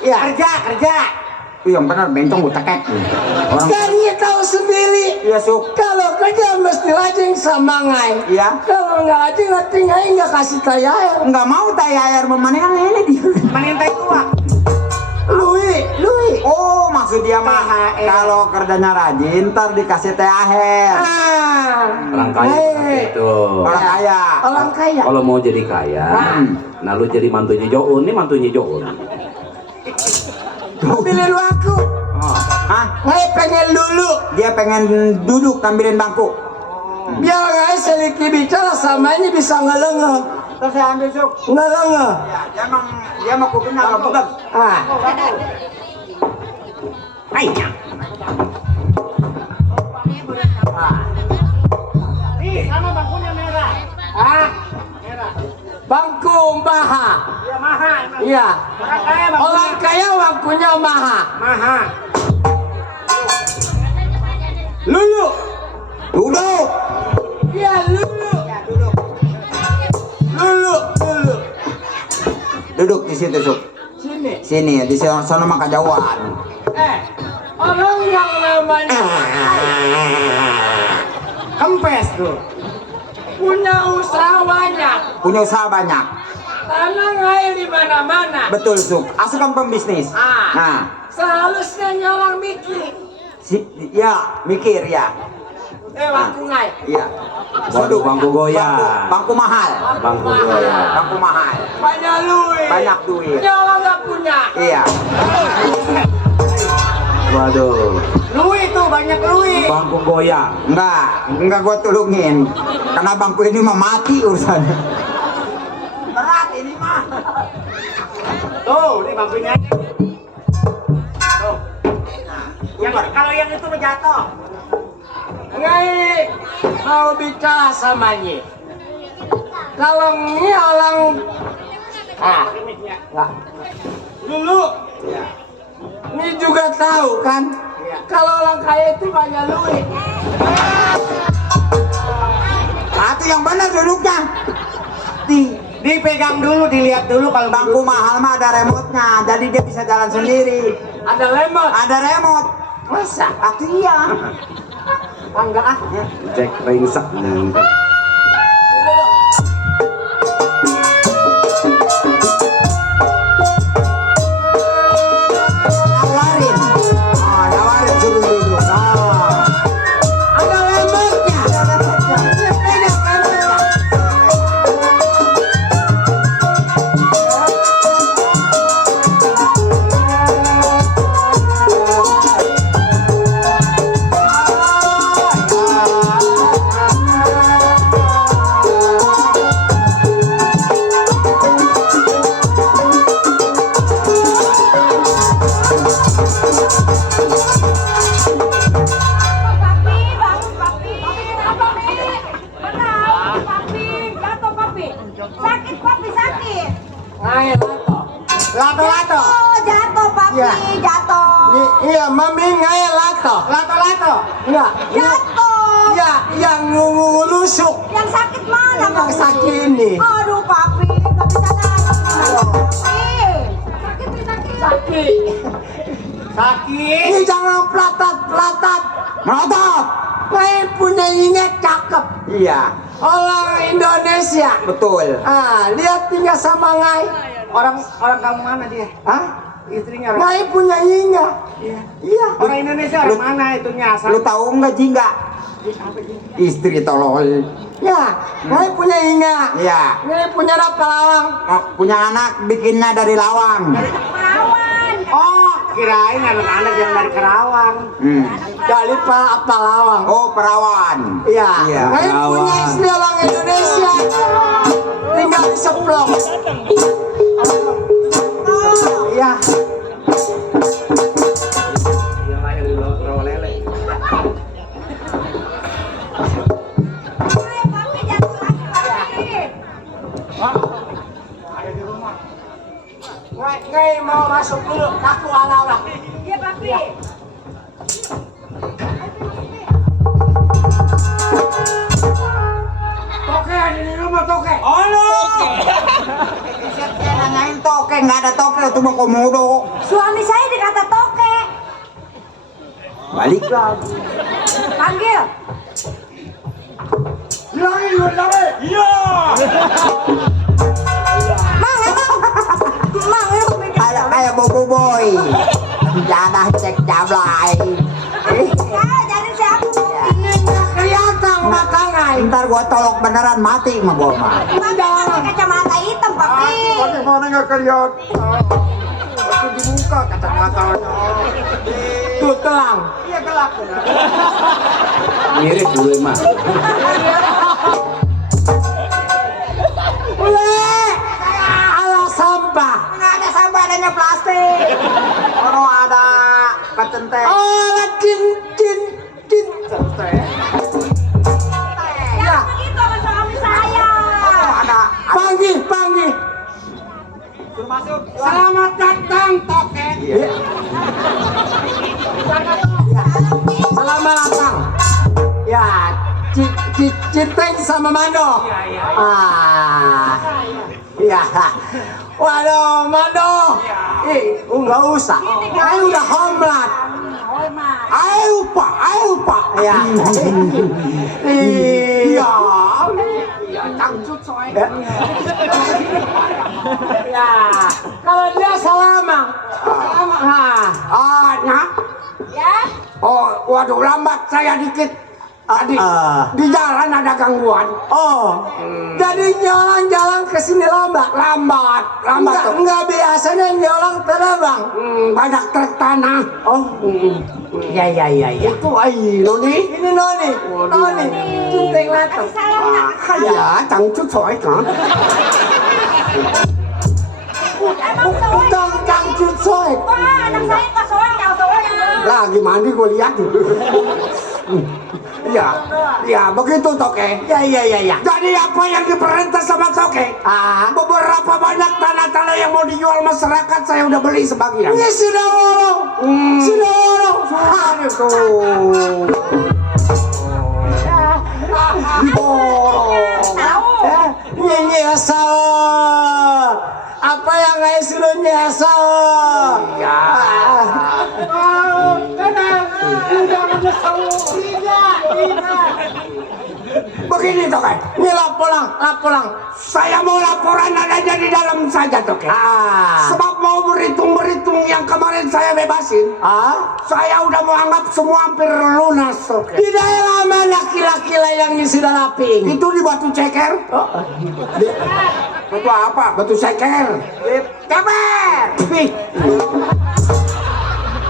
Ya. Kerja. Itu yang benar bencong gue cekek nih. Orang. Karena tahu sendiri. Iya, Suk. Kalau kerja mesti lajeng sama ngai. Iya. Kalau nggak lajeng nanti ngai nggak kasih tayar. Nggak mau tay air memanengan ini dia. Manin tay tua. Lui. Oh, maksud dia mah THR. kalau kerjanya rajin ntar dikasih THR. Orang kaya seperti itu. Orang kaya. Orang kaya. Kalau mau jadi kaya, nah lu jadi mantunya Joun, ini mantunya Joun. Pilih lu aku. Hah? Ngai pengen dulu. Dia pengen duduk ambilin bangku. Biar ngai seliki bicara sama ini bisa ngelengeh. Terus saya ambil, Suk. Ngelengeh. Ya, dia mau kupingnya agak pegang. Ayo. Nih, sama bangkunya merah. Merah. Bangku maha. Iya, maha. Iya. Orang kaya bangkunya maha. Lulu. Duduk. Iya, lulu. Duduk di situ, Suk. Sini, di sana mah kejauhan. Orang yang namanya kempes tuh punya usaha banyak. Tanah ngai di mana-mana. Betul, Suk. Asukan pembisnis. Seharusnya nyalang mikir. Ya, mikir ya. Bangku ngai. Iya. Waduh, bangku goyang. Bangku mahal. Bangku goyang. Bangku mahal. Banyak duit. Banyak duit. Nyawa nggak punya. Iya. Waduh, Duit tuh banyak duit. bangku goyang. Enggak gua tulungin. Karena bangku ini mah mati urusannya. Berat ini mah. Tuh, ini bangkunya. Tuh. Yang kalau yang itu jatuh. Ngai mau bicara sama Nyi. Kalau Nyi orang enggak. Dulu Nyi juga tahu kan kalau orang kaya itu banyak duit. Itu yang benar duduknya. Dipegang dulu, dilihat dulu kalau Bangku mahal mah ada remote-nya, jadi dia bisa jalan sendiri. ada lemot. Ada remote. Masa? Iya. Enggak ah. Cek ringsek. Nawarin. Nawarin suruh duduk. Ada lemotnya. Pegang lemotnya. Papi, bangun papi. Apa Mi? Benar, papi. Jatuh papi. Sakit papi, sakit. Ngai lato. Lato-lato. Jatuh papi, Iya. jatuh. Iya, mami ngai lato. Lato-lato. Iya. Jatuh. Iya, yang ngelusuk. Yang sakit mana Yang papi? sakit ini. Aduh papi, nggak bisa nangis. Papi. Sakit Mi, sakit. Sakit. Sakit. Ini jangan pelatat-pelatat. Melotot. Ngai punya inget cakep. Iya, Orang Indonesia. betul. Lihat tinggal sama Ngai. Orang kamu mana dia? Hah? Istrinya orang. Ngai punya Inga. Iya. Orang Indonesia orang mana itunya asal? Lu tahu nggak Jingga? Istri tolol. Ya, Ngai punya Inga. Iya. Ngai punya apa lawang? Punya anak bikinnya dari lawang. Perawan. Oh, kirain anak-anak yang dari Kerawang. Dari apa lawang? Oh, perawan. Iya. Iya. Ngai punya Kerawang. istri orang Indonesia. Tinggal di Seplong. Iya. Papi jatuh lagi papi. Ngai mau masuk dulu. Aku ala-ala. Iya papi. Toke ada di rumah toke. Saya nanyain toke, nggak ada toke itu mau komodo. Suami saya dikata toke. Balik lagi. Panggil. Bilangin gue lari. Iya. Mang, lu Ada kayak bobo boy. Jangan cek jablay. jadi siapa? Ini nggak kelihatan mata Ngai. Ntar gua tolok beneran mati sama gua mah. Papi pakai kacamata hitam, papi. Bagaimana nggak kelihatan? Itu dibuka kacamatanya. Tuh telang. Iya gelap. Mirip dulu mah. Boleh. Ala sampah. Nggak ada sampah, adanya plastik. Kalau ada kecenteng. Ala cin. Jangan begitu sama suami saya. Ada. Panggil. Suruh masuk. Selamat datang toke. Iya. Selamat datang. Ya, Cinteng sama Mando. Iya. Iya. Waduh, Mando. Enggak usah. Ayo udah homeland. Ayo pak. Ya. Iya. Iya, cangcut soy. Ya. Kalau dia salaman. Salaman. Nya. Ya, Oh, waduh lambat saya dikit. Tadi di jalan ada gangguan. Oh, jadi nyolang jalan ke sini lambat. Lambat Enggak biasanya nyolang terbang. banyak truk tanah. Oh, ya. Itu Noni. Ini Noni. Cinta latang. Salam nak. Ya, cangcut soalnya kan. Emang soalnya. Bukan kangcut soek. Wah, anak saya nggak soalnya, soalnya. Lagi mandi gue lihat. Ya, begitu Toke. Ya. Jadi apa yang diperintah sama Toke? Beberapa banyak tanah-tanah yang mau dijual masyarakat saya udah beli sebagian. Ini sudah ngorong. Sudah ngorong. Tahu. Nyesel. Apa yang saya sudah nyesel? Ya. Begini Toke. Ini lap pulang. Saya mau laporan adanya di dalam saja Toke. Sebab mau berhitung yang kemarin saya bebasin. Saya udah mau anggap semua hampir lunas Toke. Di daerah mana kila-kila yang sudah laping? Itu di Batu Ceker. Batu apa? Batu Ceker. Ceper.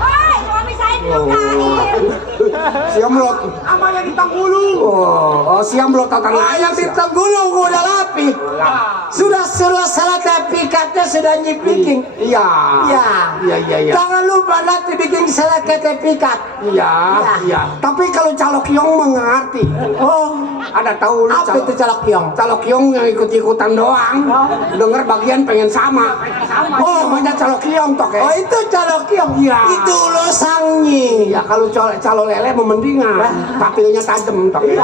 Woi, suami saya dilukain. Siamlot. Sama yang di Tanggulung. Oh, Siamlot tatang Ayam di Tenggulung gua udah lapi. Sudah sertifikatnya sudah nyipiking. Iya. Iya. Jangan lupa nanti bikin sertifikat. Iya. Tapi kalau Calok Yong mengerti. Oh, Ada tahu lu apa itu calok yong? Calok Yong yang ikut-ikutan doang. Dengar bagian pengen sama. Oh, namanya Calok Yong Toke. Oh, itu calok yong. Iya. Itu lo sangi. Ya kalau calo lele memendingan, papilnya tajam Toke.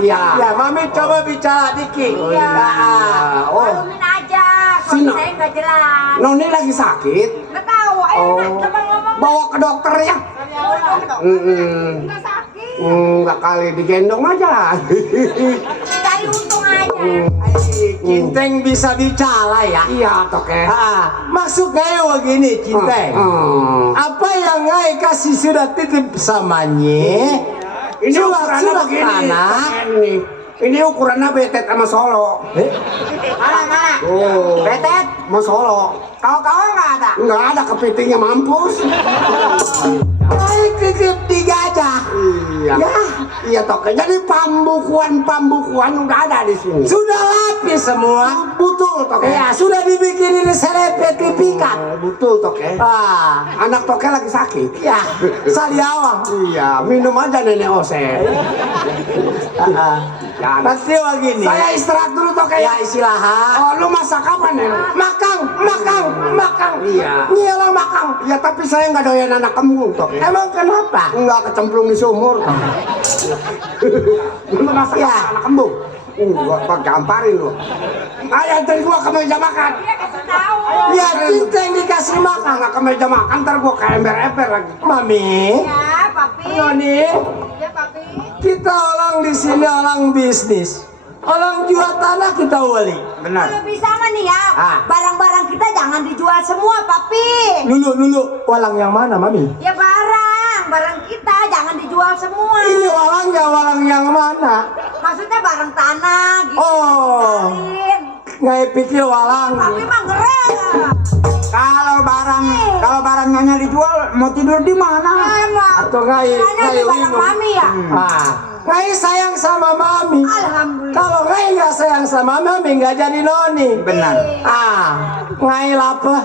Iya. Ya, mami coba bicara dikit. Iya. Oh, Malumin aja, suami Sina. saya nggak jelas. Noni lagi sakit. Nggak tahu, ayo nak, coba ngomong. Bawa ke dokter ya. Nggak sakit. Enggak kali digendong aja. Cari untung aja. Cinteng bisa bicara ya. Iya Toke. Maksud gaya begini Cinteng. Apa yang Ngai kasih sudah titip samanya? Ini Sudah ukurannya begini. tanah. Ini ukurannya betet sama Solo. Mana? Oh, Betet? sama Solo. Kawan-kawan nggak ada? Enggak ada kepitingnya mampus. Ngai titip di gajah. Iya. Iya Toke. Jadi pambukuan udah ada di sini. Sudah lapis semua. Betul Toke. Ya, sudah dibikin ini sertifikat. Betul Toke. Anak Toke lagi sakit. Ya, saliawang. Iya, minum aja nenek Ose. Ya, Pasti begini. saya istirahat dulu Toke Ya ya. istirahat. Oh, lu masak apa nih? Makang. Iya. Nyelang makang. Ya tapi saya nggak doyan anak kembung Toke. Emang kenapa? Nggak kecemplung di sumur. Lu masak Ya. anak kembung? Gua gamparin lu. Ayo anterin gua ke meja makan. Dia kasih tahu. Ya cinta yang dikasih makan. Nggak ke meja makan, ntar gua ke ember-ember lagi. Mami, Ya, papi. Noni, Ya, papi. kita orang di sini orang bisnis. Orang jual tanah kita wali. Kalau bisa mah nih ya, barang-barang kita jangan dijual semua, papi. Lulu, walang yang mana, Mami? Ya barang kita jangan dijual semua. Ini walang yang mana? Maksudnya barang tanah gitu. Oh, Tinggalin. nggak pikir walang. Papi mah ngeren. Kalau barangnya dijual, mau tidur di mana? Emang. Atau nggak Di barang mami ya. Ngai sayang sama Mami. Alhamdulillah. Kalau Ngai nggak sayang sama Mami, nggak jadi Noni. Benar. Ngai lapar.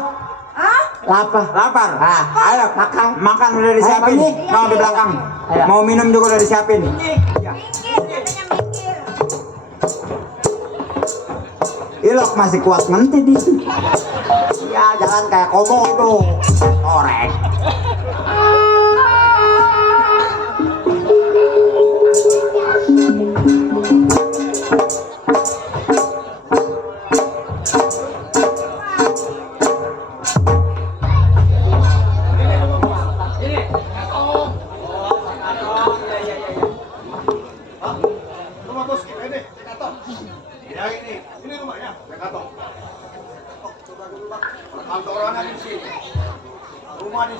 Hah? Lapar. Ayo makan udah disiapin. Mau di belakang. Mau minum juga udah disiapin. Mikir, katanya mikir. Ilok masih kuat nanti di. Ya jangan kayak komodo. Korek. Rumah di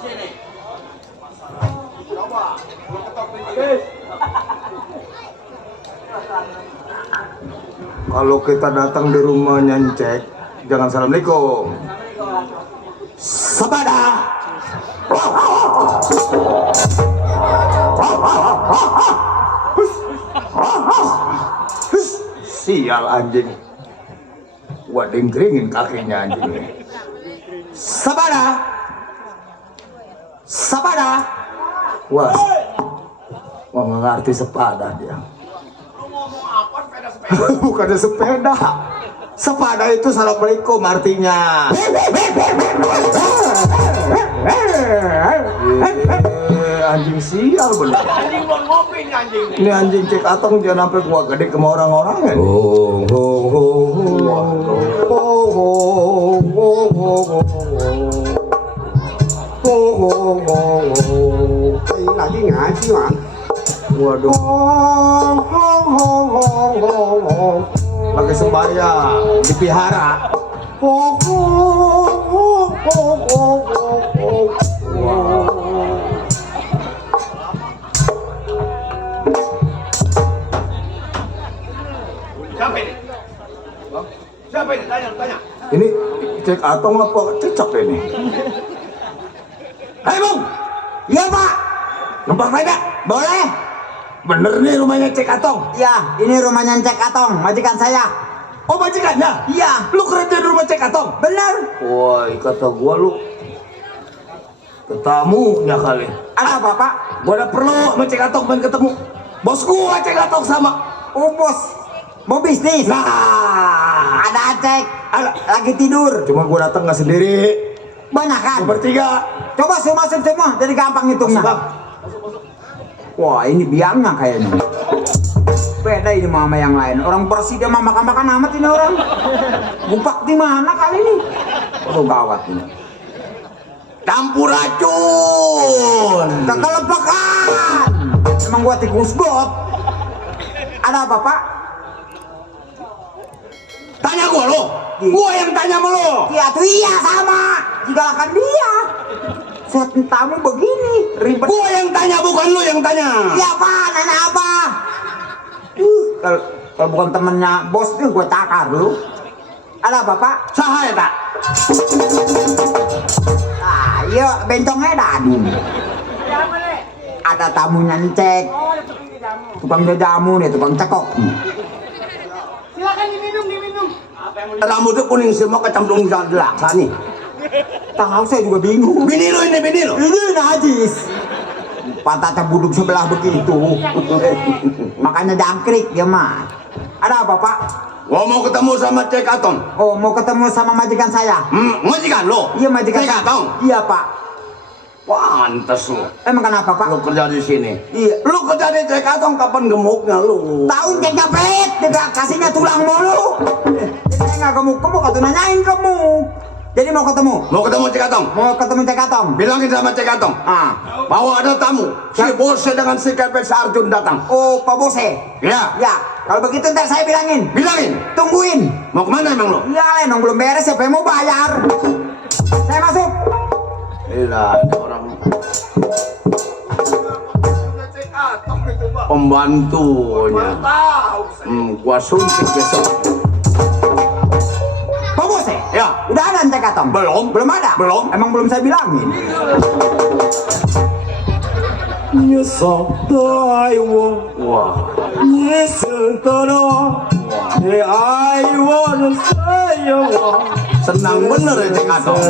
Kalau kita datang di rumahnya Encek, jangan assalamualaikum. Sabada. Sial anjing. Gua dengkringin kakinya anjing. Sabada. Sabada. Wah. Wah, nggak ngerti sepada dia. Bukannya sepeda. Sepada itu assalamualaikum artinya. Anjing sial bener. Anjing mau ngopi nih anjing. Ini anjing Cek Atong jangan sampai gua gede ke orang-orang kan. Oh, Lagi ngaji man. Waduh. Lagi sembahyang dipihara. Siapa ini? Siapa ini? Tanya. Ini Cek Atong apa cecok ini? Hei Bung. Iya Pak. Numpang sepeda. Boleh? Bener nih rumahnya Cek Atong. Ya, ini rumahnya Cek Atong, majikan saya. Oh majikannya? Iya, Lu kerja di rumah Cek Atong? bener. Wah, kata gua lu tetamunya kali. Ada apa, Pak? Gua ada perlu sama Cek Atong pengen ketemu. Bos gua Cek Atong sama. Oh, bos. Mau bisnis? Nah, Ada Acek. Lagi tidur. cuma gua datang nggak sendiri. Banyak kan? Bertiga. Coba suruh masuk semua, jadi gampang hitungnya. Bang. Wah, ini biangnya kayaknya. Beda ini mama yang lain. Orang bersih dia mah makan-makan amat ini orang. Bupak di mana kali ini? Aduh gawat ini. Campur racun. Kekelepakan. Emang gua tikus got. Ada apa, Pak? Tanya gua lo. Gua yang tanya sama lo. Iya tuh iya sama. Jigalakan dia. Set tamu begini ribet. Gua yang tanya bukan lo yang tanya. Iya Pak, nanya apa? Kalau bukan temennya bos tuh gue cakar lu. Ada apa Pak? Sahaya tak? Ah, yuk bencong edan. Ada tamunya Encek. Tukang jamu nih, tukang cekok. Silakan diminum. Rambutnya kuning semua kecemplung gelak nih. Tahu saya juga bingung. Bini lo. Ini najis. Pantatnya buduk sebelah begitu. Makanya jangkrik dia mah. Ada apa Pak? Gua mau ketemu sama Cek Atong. Oh, mau ketemu sama majikan saya. Majikan lo? Iya majikan Cek saya. Atong? Iya Pak. Pantes lo. Emang kenapa Pak? Lu kerja di sini. Iya. Lu kerja di Cek Atong kapan gemuknya lu? Tahu Ceknya pelit, dia kasihnya tulang mulu. Jadi saya nggak gemuk-gemuk, atau nanyain kamu. Jadi mau ketemu? Mau ketemu Cek Atong? Mau ketemu Cek Atong? Bilangin sama Cek Atong. Ah. Bahwa ada tamu. Si Bose dengan si Kepes Arjun datang. Oh, Pak Bose. Ya. Ya, kalau begitu ntar saya bilangin. Bilangin. Tungguin. Mau kemana emang lo? Ya, Lenong belum beres, siapa yang mau bayar? Saya masuk. Gila, ada orang Pembantunya. Gua suntik besok. Pak Bose. Ya. Udah ada Cek Atong? Belum. Belum ada? Belum. Emang belum saya bilangin? Wah. Senang bener ya Cek Atong.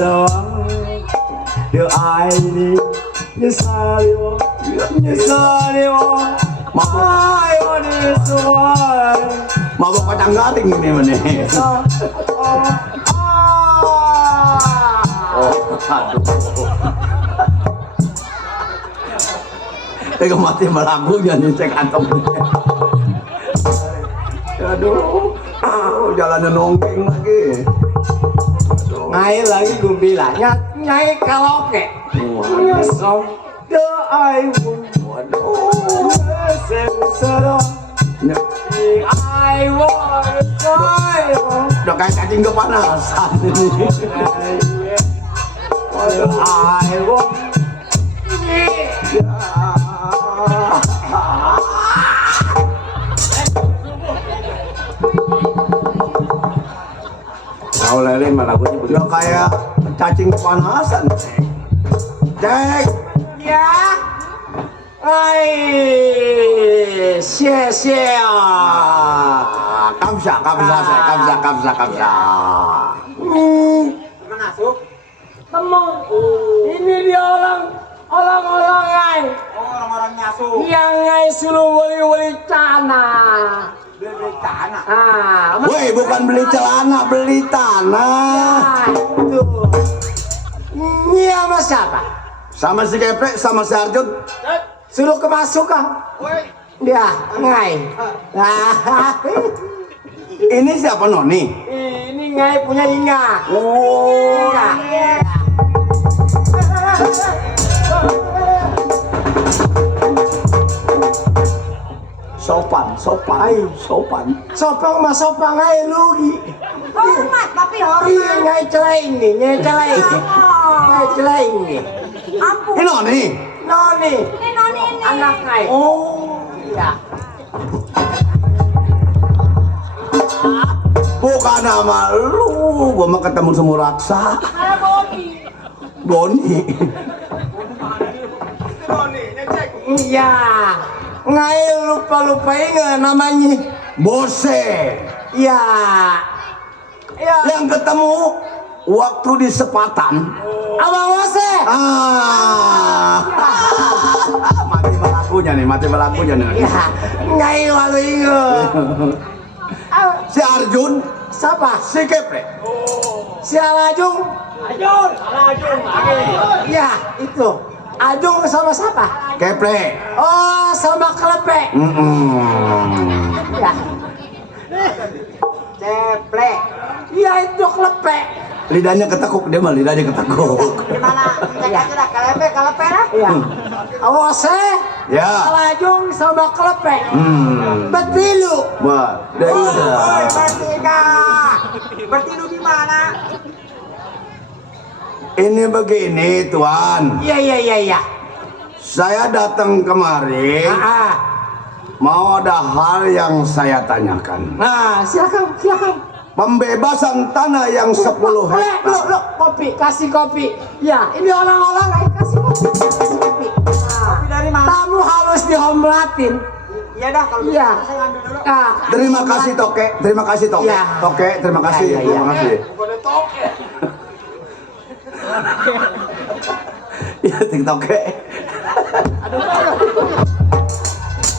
Mabok kacang garing ini mana? Aduh. Tega mati melagunya nih Cek Atong. Aduh, jalannya nongking lagi. Ngai lagi gue bilang nyai karaoke. Udah kayak cacing kepanasan ini. Tahu lele mah lagunya begitu. Udah kayak cacing kepanasan. Cek. Ya. Ai, sia-sia. Kamsa. Temong. Ini dia orang-orang ngai. Orang-orang nyasuh. Yang ngai suruh wali-wali tanah. Beli tanah. Woi, bukan beli celana, beli tanah. Itu. Ini sama siapa? Sama si Keprek, sama si Arjun. Suruh kemasukan. Dia ngai. Ini siapa Noni? Ini ngai punya Inga. Oh, Inga. sopan. Sopang mah sopang ngai lugi. Hormat, papi Iya hormat. ngai celain nih, ngai celain nih. Ampun. Ini Noni. Noni, Ini noni ini. anak ngai. Oh, Iya. bukan nama lu. Gua mau ketemu semua raksa. Saya Boni. Boni. Iya. Ngai lupa ingat namanya. Bose. Iya. Iya. Yang ketemu waktu di Sepatan. Abang Ose. Mati belakunya nih. Iya. Ngai walu ingat. Si Arjun, Siapa? si Keprek. Si Alajung. Ajung. Iya, itu. Ajung sama siapa? Keprek. Oh, sama Klepe. Ya. Ceplek. Iya, itu Klepe. Lidahnya ketekuk dia mah, lidahnya ketekuk. Gimana? Cek aja dah, kalepe lah. Iya. Ose. Ya. Alajung sama Klepe. Betilu. Wah, dari udah. Berarti lu di mana? Ini begini, Tuan. Iya. Saya datang kemari mau ada hal yang saya tanyakan. Nah, silakan. Pembebasan tanah yang 10 hektar. Lu, kopi, kasih kopi. Ya, ini orang-orang kasih kopi. Nah, Dari mana? tamu harus dihomlatin. Iya dah kalau Iya. gitu saya ngambil dulu. Nah, Terima kasih Toke, terima kasih Toke. Ya. Toke, terima kasih, Ya. terima kasih. Ya, TikToke.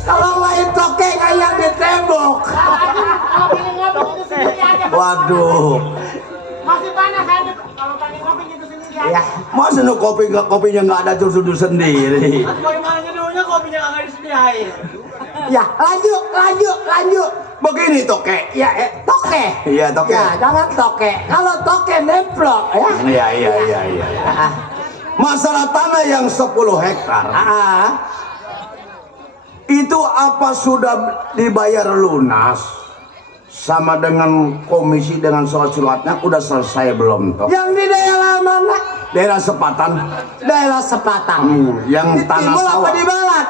kalau main toke kayak di tembok. Waduh, Masih panas saya kalau pakai kopi gitu sendiri aja. Ya, masa nu kopinya nggak ada sudu sendiri. Bagaimana nyeduhnya kopinya kagak disediain. ya, lanjut. Begini Toke. Ya, toke. Iya Toke. Ya, jangan toke. Kalau toke nemplok, ya. Iya. Masalah tanah yang 10 hektar itu apa sudah dibayar lunas sama dengan komisi dengan surat-suratnya udah selesai belum Tok? Yang di daerah mana? Daerah Sepatan. Daerah Sepatang. Yang Di tanah timur apa sawah di barat?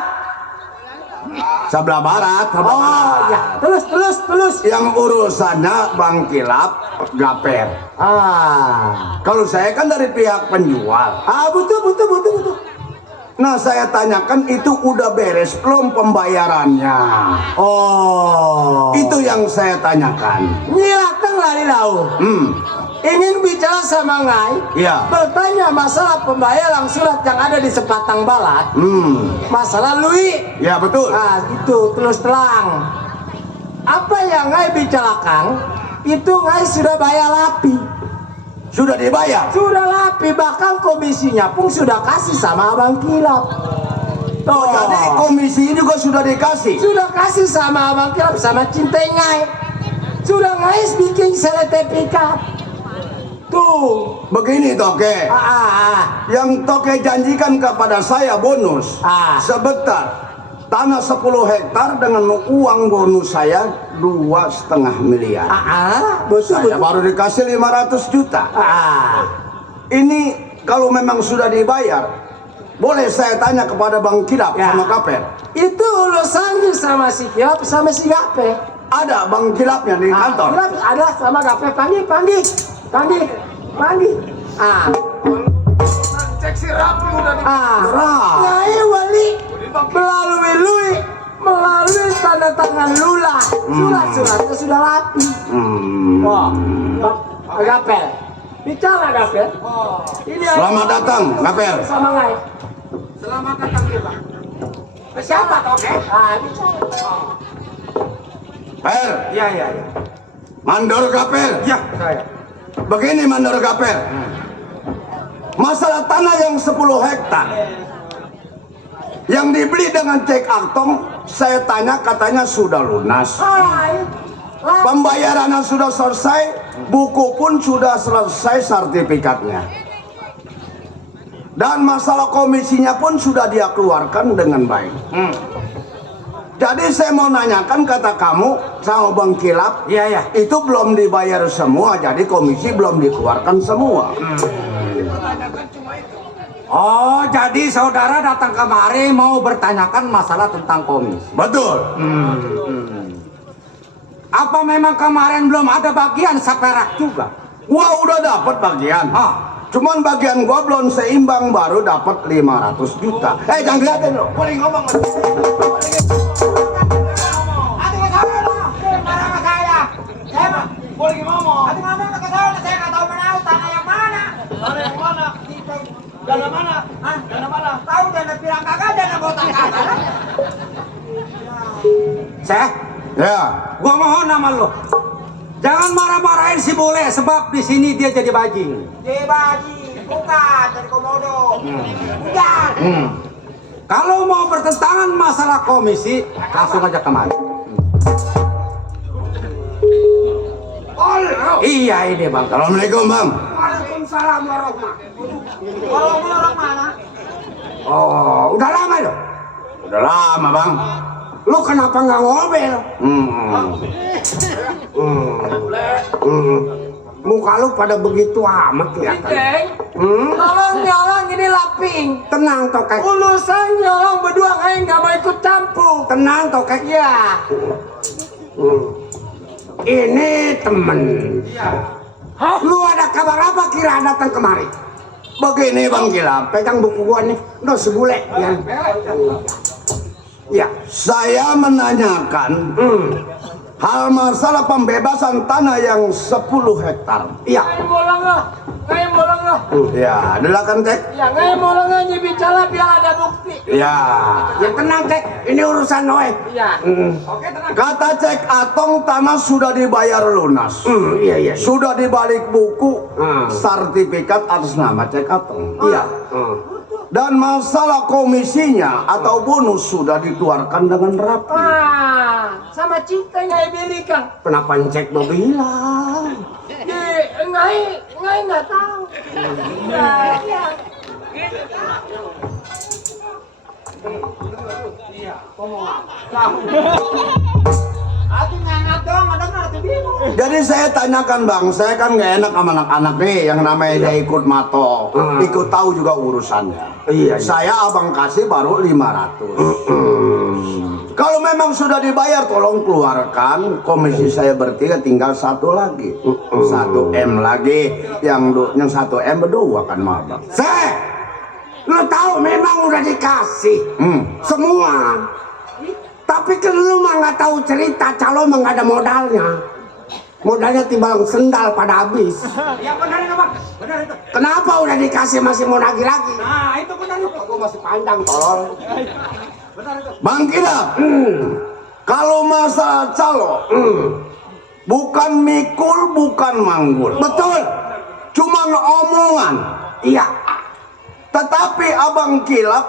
sebelah barat, Oh, ya. Terus. Yang urusannya Bang Kilap Gaper. Kalau saya kan dari pihak penjual. Betul. Nah saya tanyakan itu udah beres belum pembayarannya? Oh. Itu yang saya tanyakan. Nyilateng lari lau. Ingin bicara sama Ngai. Iya. Bertanya masalah pembayaran surat yang ada di Sepatang Balat. Masalah Lui. Ya betul. Nah, gitu terus terang. Apa yang Ngai bicarakan itu Ngai sudah bayar lapi. Sudah dibayar. Sudah lapi, bahkan komisinya pun sudah kasih sama Abang Kilap. Oh, jadi komisi juga sudah dikasih. Sudah kasih sama Abang Kilap sama Cintai Ngai. Sudah Ngai bikin sertifikat. Tuh. Begini Toke. Yang Toke janjikan kepada saya bonus. Sebentar. Tanah 10 hektar dengan uang bonus saya 2,5 miliar. Betul. Saya baru dikasih 500 juta. Ini kalau memang sudah dibayar, boleh saya tanya kepada Bang Kilap sama Gaper? Itu urusannya sama si Kilap sama si Gape. Ada Bang Kilapnya di kantor. Kilap ada sama Gape, panggil. Mandi. Cek si rapi udah di Nyai wali melalui tanda tangan Lula. Surat-suratnya sudah rapi. Wah, Gapel. Bicara Gapel. Ini Selamat datang, Gapel. sama Ngai. Selamat datang kita. Siapa oke? Bicara. Per, Iya. mandor Gapel. Ya, saya. Begini mandor Gapel. Masalah tanah yang 10 hektar yang dibeli dengan cek aktom, saya tanya katanya sudah lunas. Pembayarannya sudah selesai, buku pun sudah selesai sertifikatnya. Dan masalah komisinya pun sudah dia keluarkan dengan baik. Jadi saya mau nanyakan, kata kamu sama Bang Kilap, Iya. itu belum dibayar semua, jadi komisi belum dikeluarkan semua. Oh, jadi saudara datang kemari mau bertanyakan masalah tentang komisi. Betul. Apa memang kemarin belum ada bagian seperak juga? Gua udah dapat bagian. Cuman bagian gua belum seimbang, baru dapat 500 juta. Jangan liatin lo. Boleh ngomong. Boleh ngomong. Aduh ngomong ke saya nggak tahu mana tanah yang mana. Mana yang mana? Dana mana? Dana mana? Tahu dana pirang kagak, dana botak kagak. Saya, Ya. gua mohon sama lo. Jangan marah-marahin si Bule sebab di sini dia jadi bajing. Baji, bukan dari komodo. Bukan. Kalau mau bertentangan masalah komisi, langsung aja kemari. Iya ini bang. Assalamualaikum bang. Waalaikumsalam warahmatullahi. Orang mana? Oh, udah lama lo. Udah lama bang. Lo kenapa nggak ngomel? Muka lu pada begitu amat kelihatan. Tolong nyolong ini laping. Tenang tokek. Urusan nyolong berdua kayak nggak mau ikut campur. Tenang tokek. Ya. Ini temen. Lu ada kabar apa kira datang kemari? Begini bang Kilap. Pegang buku gua nih. Udah sebule. Ya. Saya menanyakan hal masalah pembebasan tanah yang 10 hektar. Iya. Ngayon bolong lah. Ya, adalah tek. Ya ngayon bolong lah bicara biar ada bukti. Ya. Yang tenang cek. Ini urusan Noe. Iya. Kata cek atong tanah sudah dibayar lunas. Iya. Sudah dibalik buku sertifikat atas nama cek atong. Iya. Dan masalah komisinya atau bonus sudah dikeluarkan dengan rapi. Sama cinta ngai berikan. Kenapa cek lo bilang? Ngai nggak tahu. Ya. Jadi saya tanyakan bang, saya kan nggak enak sama anak-anak nih yang namanya dia ikut mato, ikut tahu juga urusannya. Iya. Saya abang kasih baru 500. Kalau memang sudah dibayar, tolong keluarkan. Komisi saya bertiga tinggal 1 lagi, 1 M lagi. Yang 1 M berdua kan mabak. Lu tahu memang udah dikasih semua. Tapi kan lu mah nggak tahu cerita, calon mah nggak ada modalnya. Modalnya timbang sendal pada habis. Ya benar itu bang. Benar itu. Kenapa udah dikasih masih mau nagih lagi? Nah itu benar itu. Gua masih panjang tolong. Benar itu. Bang Kida, kalau masalah calo, bukan mikul, bukan manggul. Betul. Cuman omongan. Iya. Tetapi abang Kilap,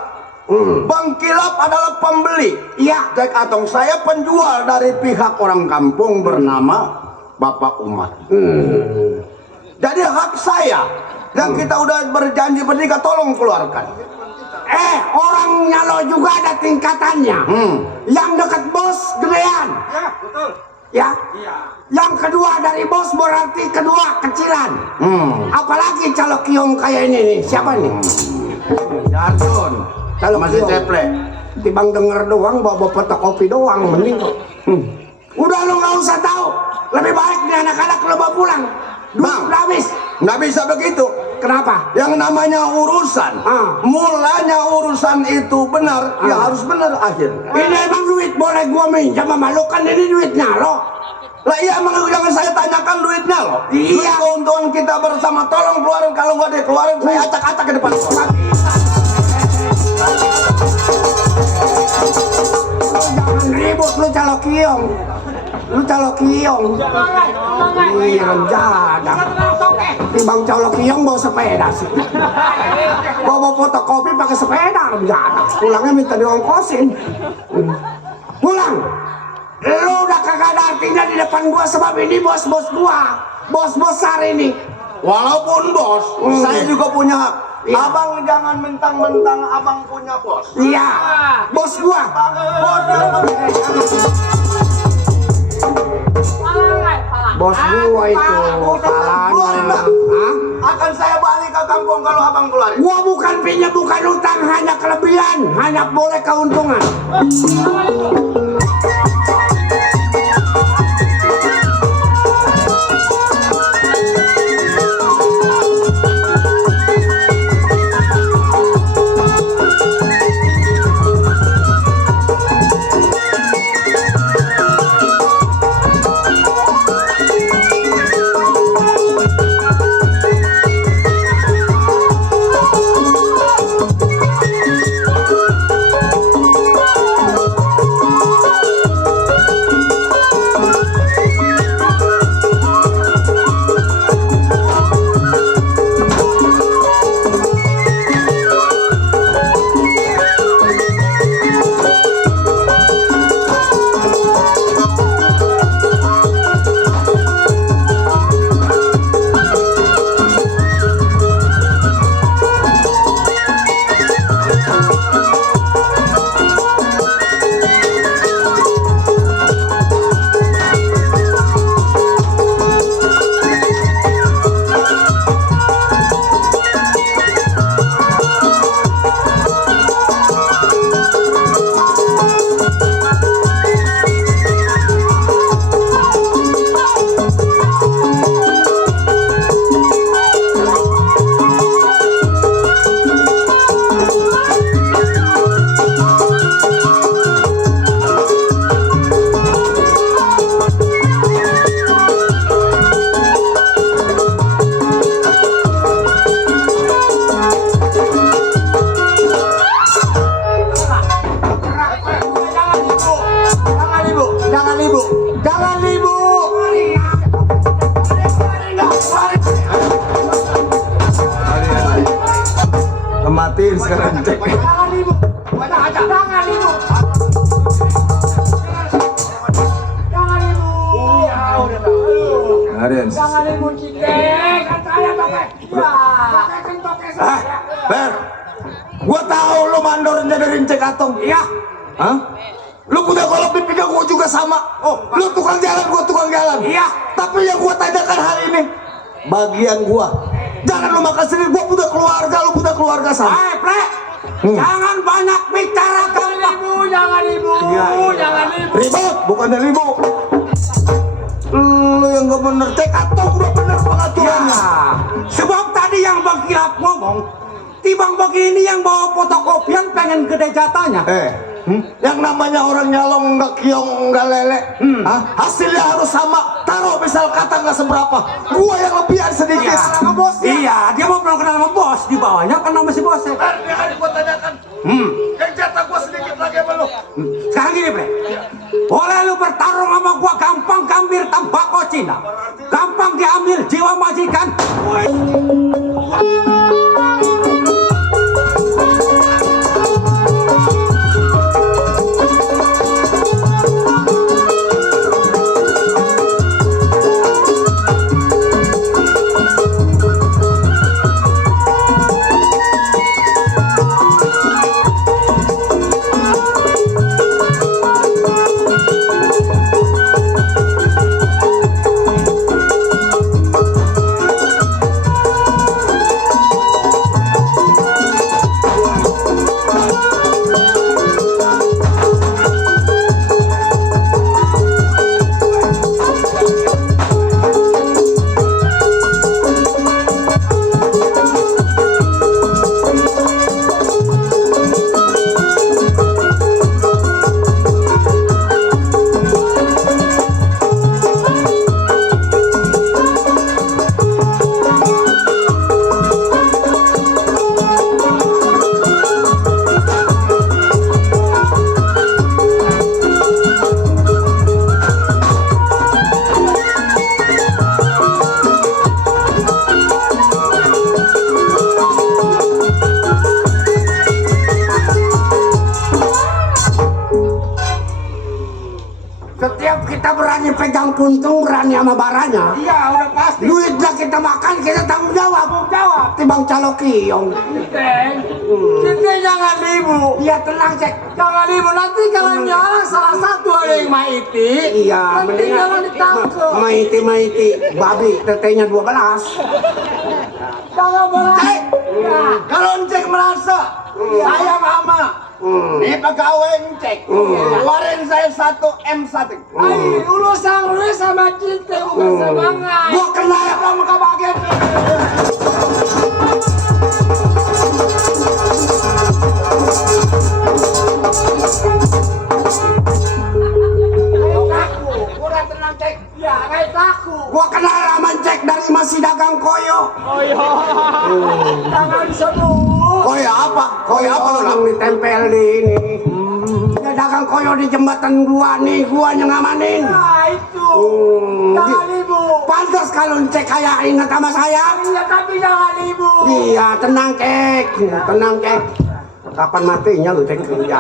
Bang Kilap adalah pembeli. Iya. Cek atong saya penjual dari pihak orang kampung bernama Bapak Umar. Jadi hak saya yang kita udah berjanji bertiga, tolong keluarkan. Orangnya lo juga ada tingkatannya. Yang dekat bos gedean. Ya betul. Ya. Iya. Yang kedua dari bos berarti kedua kecilan. Apalagi calo kiong kayak ini nih. Siapa nih? Jardun, Kalau masih kiong. ceple. Tibang denger doang, bawa fotokopi doang mending kok. Udah lo nggak usah tahu. Lebih baik nih anak-anak lo bawa pulang. duit udah habis. Nggak bisa begitu. Kenapa? Yang namanya urusan, mulanya urusan itu benar, ya harus benar akhir. Ini emang duit boleh gua minjam sama lu, kan ini duitnya lo. Lah iya, emang jangan saya tanyakan duitnya loh. Iya. Duit keuntungan kita bersama, tolong keluarin, kalau nggak dikeluarin saya acak-acak ke depan. Jangan ribut lu calok kiong. Lu calok kiong. Iya, renjada. Timbang calok kiong bawa sepeda sih. Bawa fotokopi pakai sepeda, renjada. Pulangnya minta diongkosin. Pulang. Lu udah kagak ada artinya di depan gua, sebab ini bos-bos gua. Bos besar ini. Walaupun bos, saya juga punya hak. Iya. Abang jangan mentang-mentang abang punya bos. Iya. Bos gua. Bos gua itu. Keluarin, Bang. Hah? Akan saya balik ke kampung kalau abang keluarin. Gua bukan pinjam, bukan utang, hanya kelebihan, hanya boleh keuntungan. Matiin sekarang, cek. Jangan ibu. Jangan ibu. Jangan ibu. Ya udah tahu. Harian. Jangan ibu Cinteng. Kan saya topek. Ya. Topek saya. Ber, gua tahu lu mandornya dari Cek Atong. Iya. Hah? Lu punya golok di pinggang gua juga sama. Oh, lu tukang jalan, gua tukang jalan. Iya. Tapi yang gua tanyakan hari ini, bagian gua. Jangan lu makan sendiri, gua punya keluarga, lu punya keluarga sama. Pre. Jangan banyak bicara gampang. Jangan ibu. Jangan ibu. Ribut, bukannya ribut. Lu yang gak bener, Cek Atong udah bener pengaturannya. Ya. Sebab tadi yang Bang Kilap ngomong, tibang begini yang bawa fotokopian pengen gede jatahnya. Yang namanya orang nyalong nggak kiong nggak lele, hasilnya harus sama. Taruh misal kata nggak seberapa, gua yang lebihan sedikit. Sama bosnya. Iya, dia mau belum kenal sama bos, di bawahnya kan nama si bosnya. Hari gua tanyakan, yang jatah gua sedikit lagi sama lu. Sekarang gini, Bre. Boleh lu bertarung sama gua, gampang kambil tembakau Cina, gampang diambil jiwa majikan. Sebab kita berani pegang puntung, berani sama baranya. Iya, udah pasti. Duitnya kita makan, kita tanggung jawab. Timbang calo kiong. Cinta jangan ribu. Iya tenang cek. Jangan ribu, nanti kalau nyala salah satu ada yang maiti. Iya, nanti jangan ditangkap. maiti. Babi, tetenya 12. Jangan berani. Cek. Kalau Encek merasa saya mama, nih pegawai Encek, keluarin saya 1 M1. Ayo, urusan lu sama cinta bukan semangat. Gua kenal ya kamu kebagian. Udah tenang Cek. Ya, kayak takut. Gua kenal Raman cek dari masih dagang koyo. Jangan semua. Koyo apa? Koyo apa lu yang ditempel di ini? Dia dagang koyo di jembatan gua nih, gua yang ngamanin. Nah, itu. Hmm, Jangan ribu. Pantas kalau cek kayak ingat sama saya. Iya, tapi jangan ribu. Iya, tenang kek, tenang kek. Kapan matinya lu cek kerja?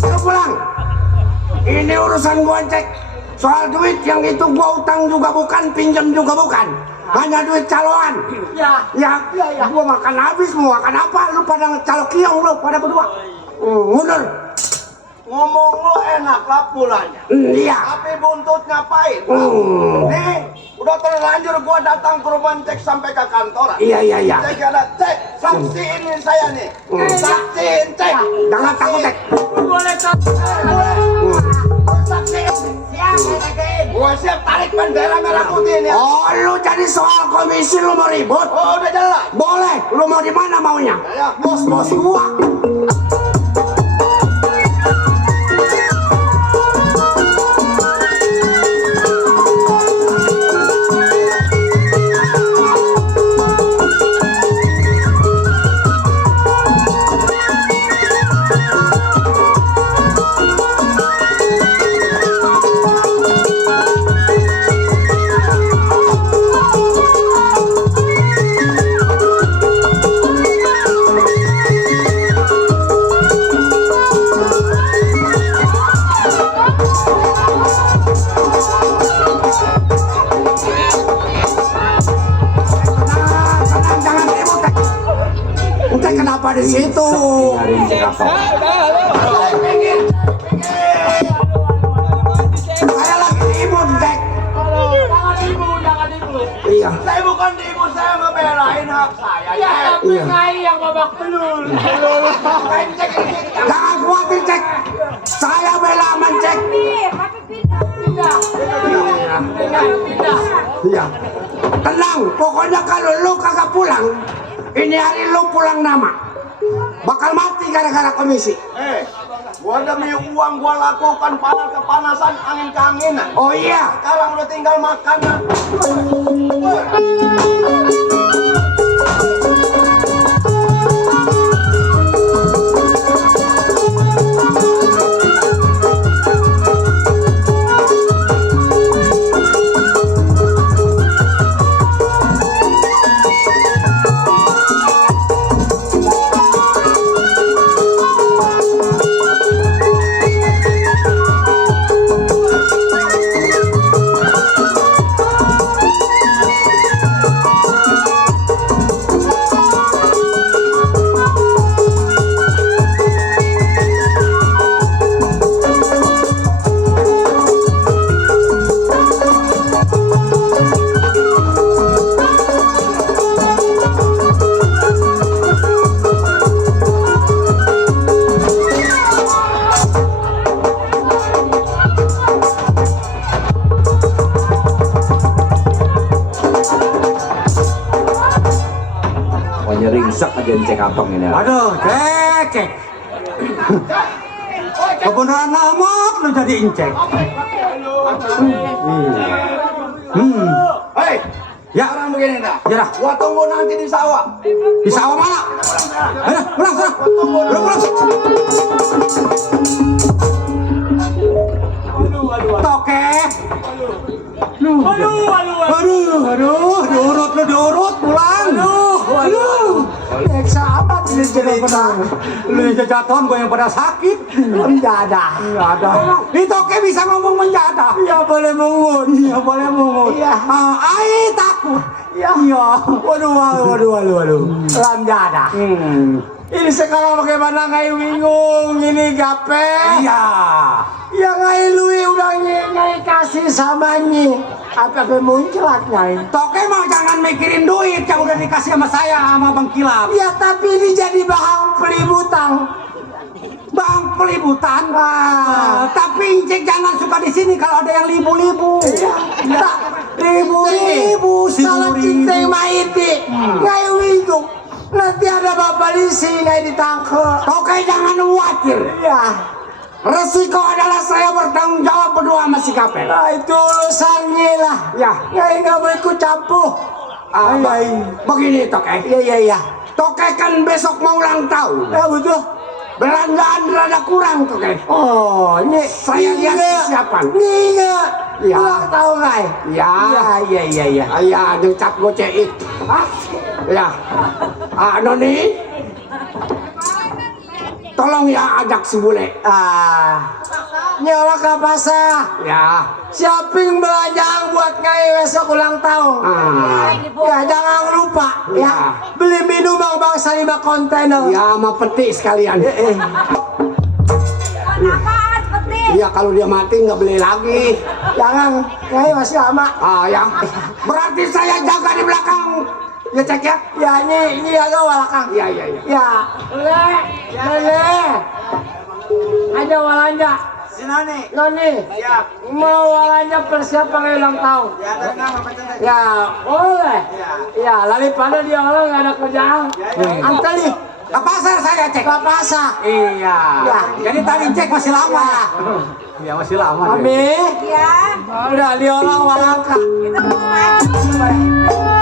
Lu pulang. Ini urusan gua cek. Soal duit yang itu gua utang juga bukan, pinjam juga bukan. Hanya duit caloan. Ya. Ya, gua makan habis, mau makan apa? Lu pada calo kiong lu pada berdua. Mundur. Ngomong lu enak lah pulanya. Iya. Tapi buntutnya pahit. Nih, udah terlanjur gua datang ke rumah Cek sampai ke kantoran. Iya. Cek ada Cek, saksiin nih saya nih. Saksiin Cek. Jangan takut cek. Boleh takut. Saksiin. Gua siap tarik bendera merah putih nih. Oh, lu jadi soal komisi lu mau ribut? Oh, udah jelas. Boleh. Lu mau di mana maunya? Ya. Bos gua. Kenapa di situ? Saya lagi ribut, Dek. Jangan ribu. Iya. Saya bukan ibu, saya ngebelain hak saya. Ya, tapi Iya. ngai yang babak belul. Jangan khawatir, Cek. Saya bela aman, Cek. Papi pindah. Pindah. Iya. Tenang, pokoknya kalau lu kagak pulang, ini hari lu pulang nama. Bakal mati gara-gara komisi. Gua demi uang gua lakukan panas kepanasan, angin keanginan. Oh iya. Sekarang udah tinggal makanan. Pokoknya ringsek aja Cek Apeng ini. Aduh, Cek. Kebenaran amat lu jadi incek. Hei, Ya, sekarang begini dah. ya dah. Gua tunggu nanti di sawah. Di sawah mana? Ayo, pulang sana. Pulang. Toke. Aduh, diurut pulang. Aduh. Cek sahabat sini cerita. Lu yang jatuhan gue yang pada sakit. Menjadah. Ini toke bisa ngomong menjadah. Ya boleh mungut. Iya boleh mungut. Iya. Ai takut. Ya. Iya. Waduh. Menjadah. Ini sekarang bagaimana ngai bingung ini gape? Iya. Ya ngai lui udah ngai kasih sama nyi. Apa muncrat ngai? Toke mah jangan mikirin duit yang udah dikasih sama saya sama Bang Kilap. Ya tapi ini jadi bahan pelibutang. Bang pelibutan. Tapi Incek jangan suka di sini kalau ada yang libu-libu. Tak ribu-ribu salah cinta maiti. Ngai bingung. Nanti ada bapak lisi ngai ditangkap. Toke jangan khawatir. Ya. Resiko adalah saya bertanggung jawab berdua sama si Kapel. Nah itu urusannya lah. Ya. Ngai nggak mau ikut campur. Begini Toke. Iya. Toke kan besok mau ulang tahun. Ya betul. Belanjaan rada kurang Toke. Oh, ini Saya lihat persiapan. Nih, Ya. ulang tahun ngai. Ya. Iya. Iya, nyucap goceit. Ya. Noni. Tolong ya ajak si bule. Nyola ke pasar. Ya. Siapin belanjaan buat ngai besok ulang tahun. Ya jangan lupa Ya. ya. Beli minum bangsa 5 kontainer. Ya, sama peti sekalian. Apaan peti? Iya, kalau dia mati nggak beli lagi. Jangan, ngai masih lama. Ya. Berarti saya jaga di belakang. Ya cek ya. Ya ini agak walakang. Iya. Ya, Lele. Aja walanja. Si Noni. Noni, Siap. mau walanja persiapan ulang tahun. Ya, karena apa tadi? Ya, boleh. Ya, daripada dia orang nggak ada kerjaan. Antar nih, Ke pasar saya cek. ke pasar. Iya. Ya. Jadi tadi cek masih lama ya. Iya masih lama. Mami, Ya. udah dia orang walangka. Kita mau main.